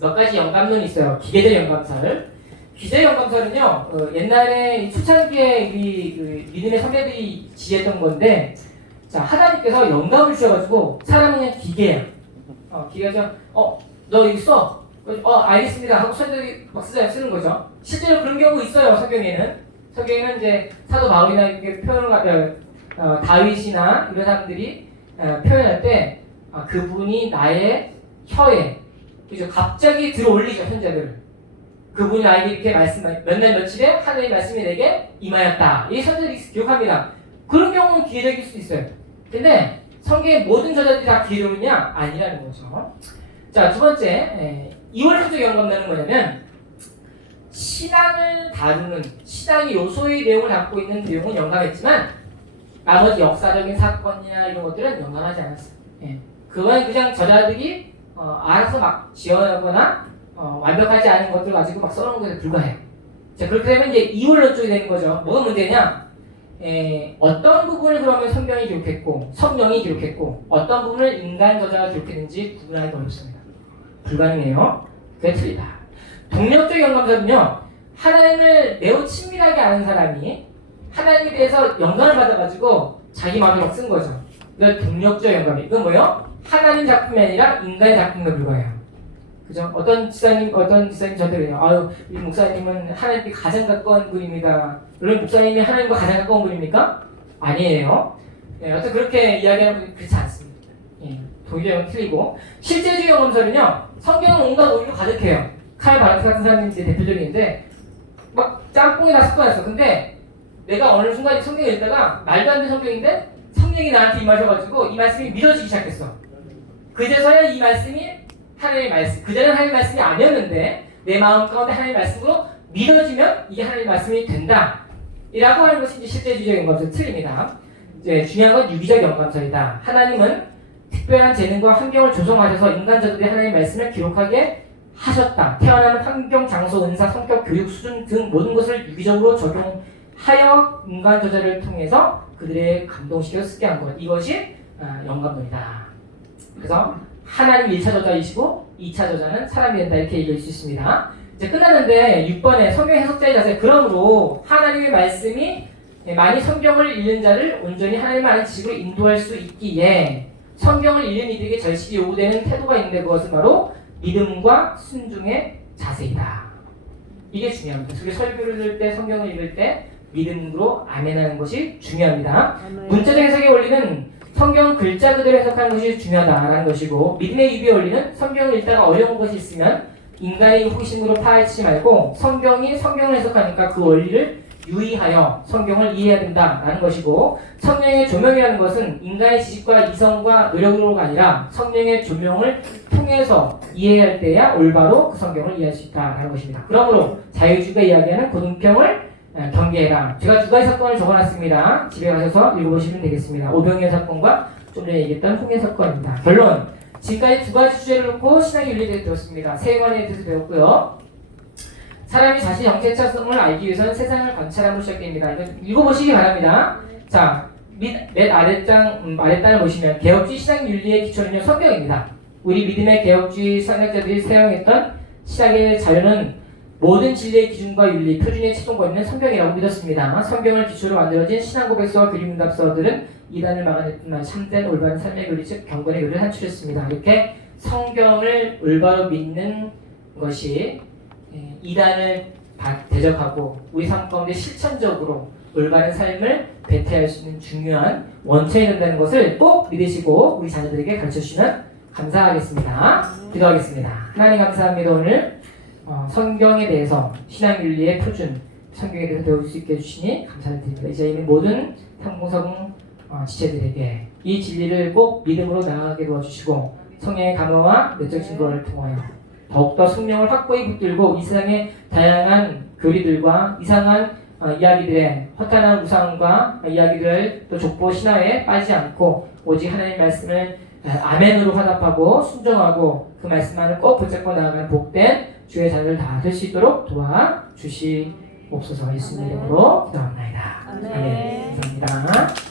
몇 가지 영감론이 있어요. 기계적 영감설. 기계적 영감설은요, 옛날에 이 초창기에 그 믿음의 선배들이 지혜했던 건데, 자, 하나님께서 영감을 주셔가지고 사람은 그냥 기계야. 기계가 너 여기 써. 알겠습니다 하고 손들이 막 쓰는 거죠. 실제로 그런 경우 있어요. 성경에는 이제 사도 바울이나 이렇게 표현을 다윗이나 이런 사람들이 표현할 때 그분이 나의 혀에 그죠? 갑자기 들어올리죠. 현자들을. 그분이 나에게 이렇게 몇 날 며칠에 하나님의 말씀이 내게 임하였다. 이 선자들이 기억합니다. 그런 경우는 기계적일 수 있어요. 근데 성경의 모든 저자들이 다 기계적이냐? 아니라는 거죠. 자, 두 번째, 이원론적 영감론은 뭐냐면 신앙을 다루는 신앙의 요소의 내용을 담고 있는 내용은 영감했지만 나머지 역사적인 사건이나 이런 것들은 영감하지 않았어요. 그건 그냥 저자들이 알아서 막 지어내거나 완벽하지 않은 것들 가지고 막 써놓은 것에 불과해요. 자, 그렇게 되면 이제 이원론 쪽이 되는 거죠. 뭐가 문제냐? 어떤 부분을 그러면 성경이 기록했고 성령이 기록했고 어떤 부분을 인간 저자가 기록했는지 구분하기 어렵습니다. 불가능해요. 그게 틀리다. 동력적 영감설은요, 하나님을 매우 친밀하게 아는 사람이 하나님에 대해서 영감을 받아가지고 자기 마음에 막 쓴 거죠. 그래서 동력적 영감이. 이건 뭐예요? 하나님 작품이 아니라 인간의 작품에 불과해요. 그죠? 어떤 지사님 저한테 그래요. 이 목사님은 하나님께 가장 가까운 분입니다. 물론 목사님이 하나님과 가장 가까운 분입니까? 아니에요. 어떤 그렇게 이야기하는 분이 그렇지 않습니다. 동력은 틀리고. 실제주의 영감설은요, 성경은 온갖 오류로 가득해요. 칼 바르트 같은 사람이 이제 대표적인데, 막 짬뽕이 다 섞어놨어. 근데 내가 어느 순간 성경을 읽다가 말도 안 되는 성경인데 성령이 나한테 임하셔가지고 이 말씀이 믿어지기 시작했어. 그제서야 이 말씀이 하나님의 말씀, 그전에는 하나님의 말씀이 아니었는데 내 마음 가운데 하나님의 말씀으로 믿어지면 이게 하나님의 말씀이 된다. 이라고 하는 것이 이제 실제주의적 영감설 틀립니다. 이제 중요한 건 유기적 영감설이다. 하나님은 특별한 재능과 환경을 조성하셔서 인간저들이 하나님의 말씀을 기록하게 하셨다. 태어나는 환경, 장소, 은사, 성격, 교육 수준 등 모든 것을 유기적으로 적용하여 인간 저자를 통해서 그들의 감동시켜 쓰게 한 것. 이것이 영감론이다. 그래서 하나님 1차 저자이시고 2차 저자는 사람이 된다. 이렇게 얘기할 수 있습니다. 이제 끝났는데 6번에 성경 해석자의 자세. 그러므로 하나님의 말씀이 많이 성경을 읽는 자를 온전히 하나님을 아는 지식으로 인도할 수 있기에 성경을 읽는 이들에게 절실히 요구되는 태도가 있는데 그것은 바로 믿음과 순종의 자세이다. 이게 중요합니다. 그게 설교를 들을 때, 성경을 읽을 때 믿음으로 아멘하는 것이 중요합니다. 문자적 해석의 원리는 성경 글자 그대로 해석하는 것이 중요하다라는 것이고, 믿음의 유비의 원리는 성경을 읽다가 어려운 것이 있으면 인간의 호기심으로 파헤치지 말고 성경이 성경을 해석하니까 그 원리를 유의하여 성경을 이해해야 된다라는 것이고, 성령의 조명이라는 것은 인간의 지식과 이성과 노력으로가 아니라 성령의 조명을 통해서 이해할 때야 올바로 그 성경을 이해할 수 있다라는 것입니다. 그러므로 자유주의가 이야기하는 고등평을 경계해라. 제가 두 가지 사건을 적어놨습니다. 집에 가셔서 읽어보시면 되겠습니다. 오병이어 사건과 좀 전에 얘기했던 홍해 사건입니다. 결론, 지금까지 두 가지 주제를 놓고 신앙의 윤리에 대해서 배웠습니다. 세관에 대해서 배웠고요. 사람이 자신의 정체성을 알기 위해서는 세상을 관찰함으로 시작됩니다. 이거 읽어보시기 바랍니다. 자, 맨 아랫단을 보시면 개혁주의 신앙윤리의 기초는요, 성경입니다. 우리 믿음의 개혁주의 신학자들이 사용했던 신학의 자료는 모든 진리의 기준과 윤리, 표준의 최종권은 성경이라고 믿었습니다. 성경을 기초로 만들어진 신앙고백서와 교리문답서들은 이단을 막아낼 뿐만 참된 올바른 삶의 교리, 즉 경건의 교리를 산출했습니다. 이렇게 성경을 올바로 믿는 것이 이단을 대적하고 우리 삶 가운데 실천적으로 올바른 삶을 배태할 수 있는 중요한 원천이 된다는 것을 꼭 믿으시고 우리 자녀들에게 가르쳐주시면 감사하겠습니다. 기도하겠습니다. 하나님 감사합니다. 오늘 성경에 대해서 신앙윤리의 표준, 성경에 대해서 배울 수 있게 해주시니 감사드립니다. 이제 있는 모든 상봉사공 지체들에게 이 진리를 꼭 믿음으로 나아가게 도와주시고 성령의 감화와 내적 증거를 통하여 더욱더 성령을 확고히 붙들고 이 세상의 다양한 교리들과 이상한 이야기들의 허탄한 우상과 이야기들을 또 족보 신화에 빠지지 않고 오직 하나님의 말씀을 아멘으로 화답하고 순종하고 그 말씀만을 꼭 붙잡고 나아가는 복된 주의 자녀를 다 될 수 있도록 도와주시옵소서. 옵소서 예수님 이름으로 기도합니다. 아멘. 아멘. 감사합니다.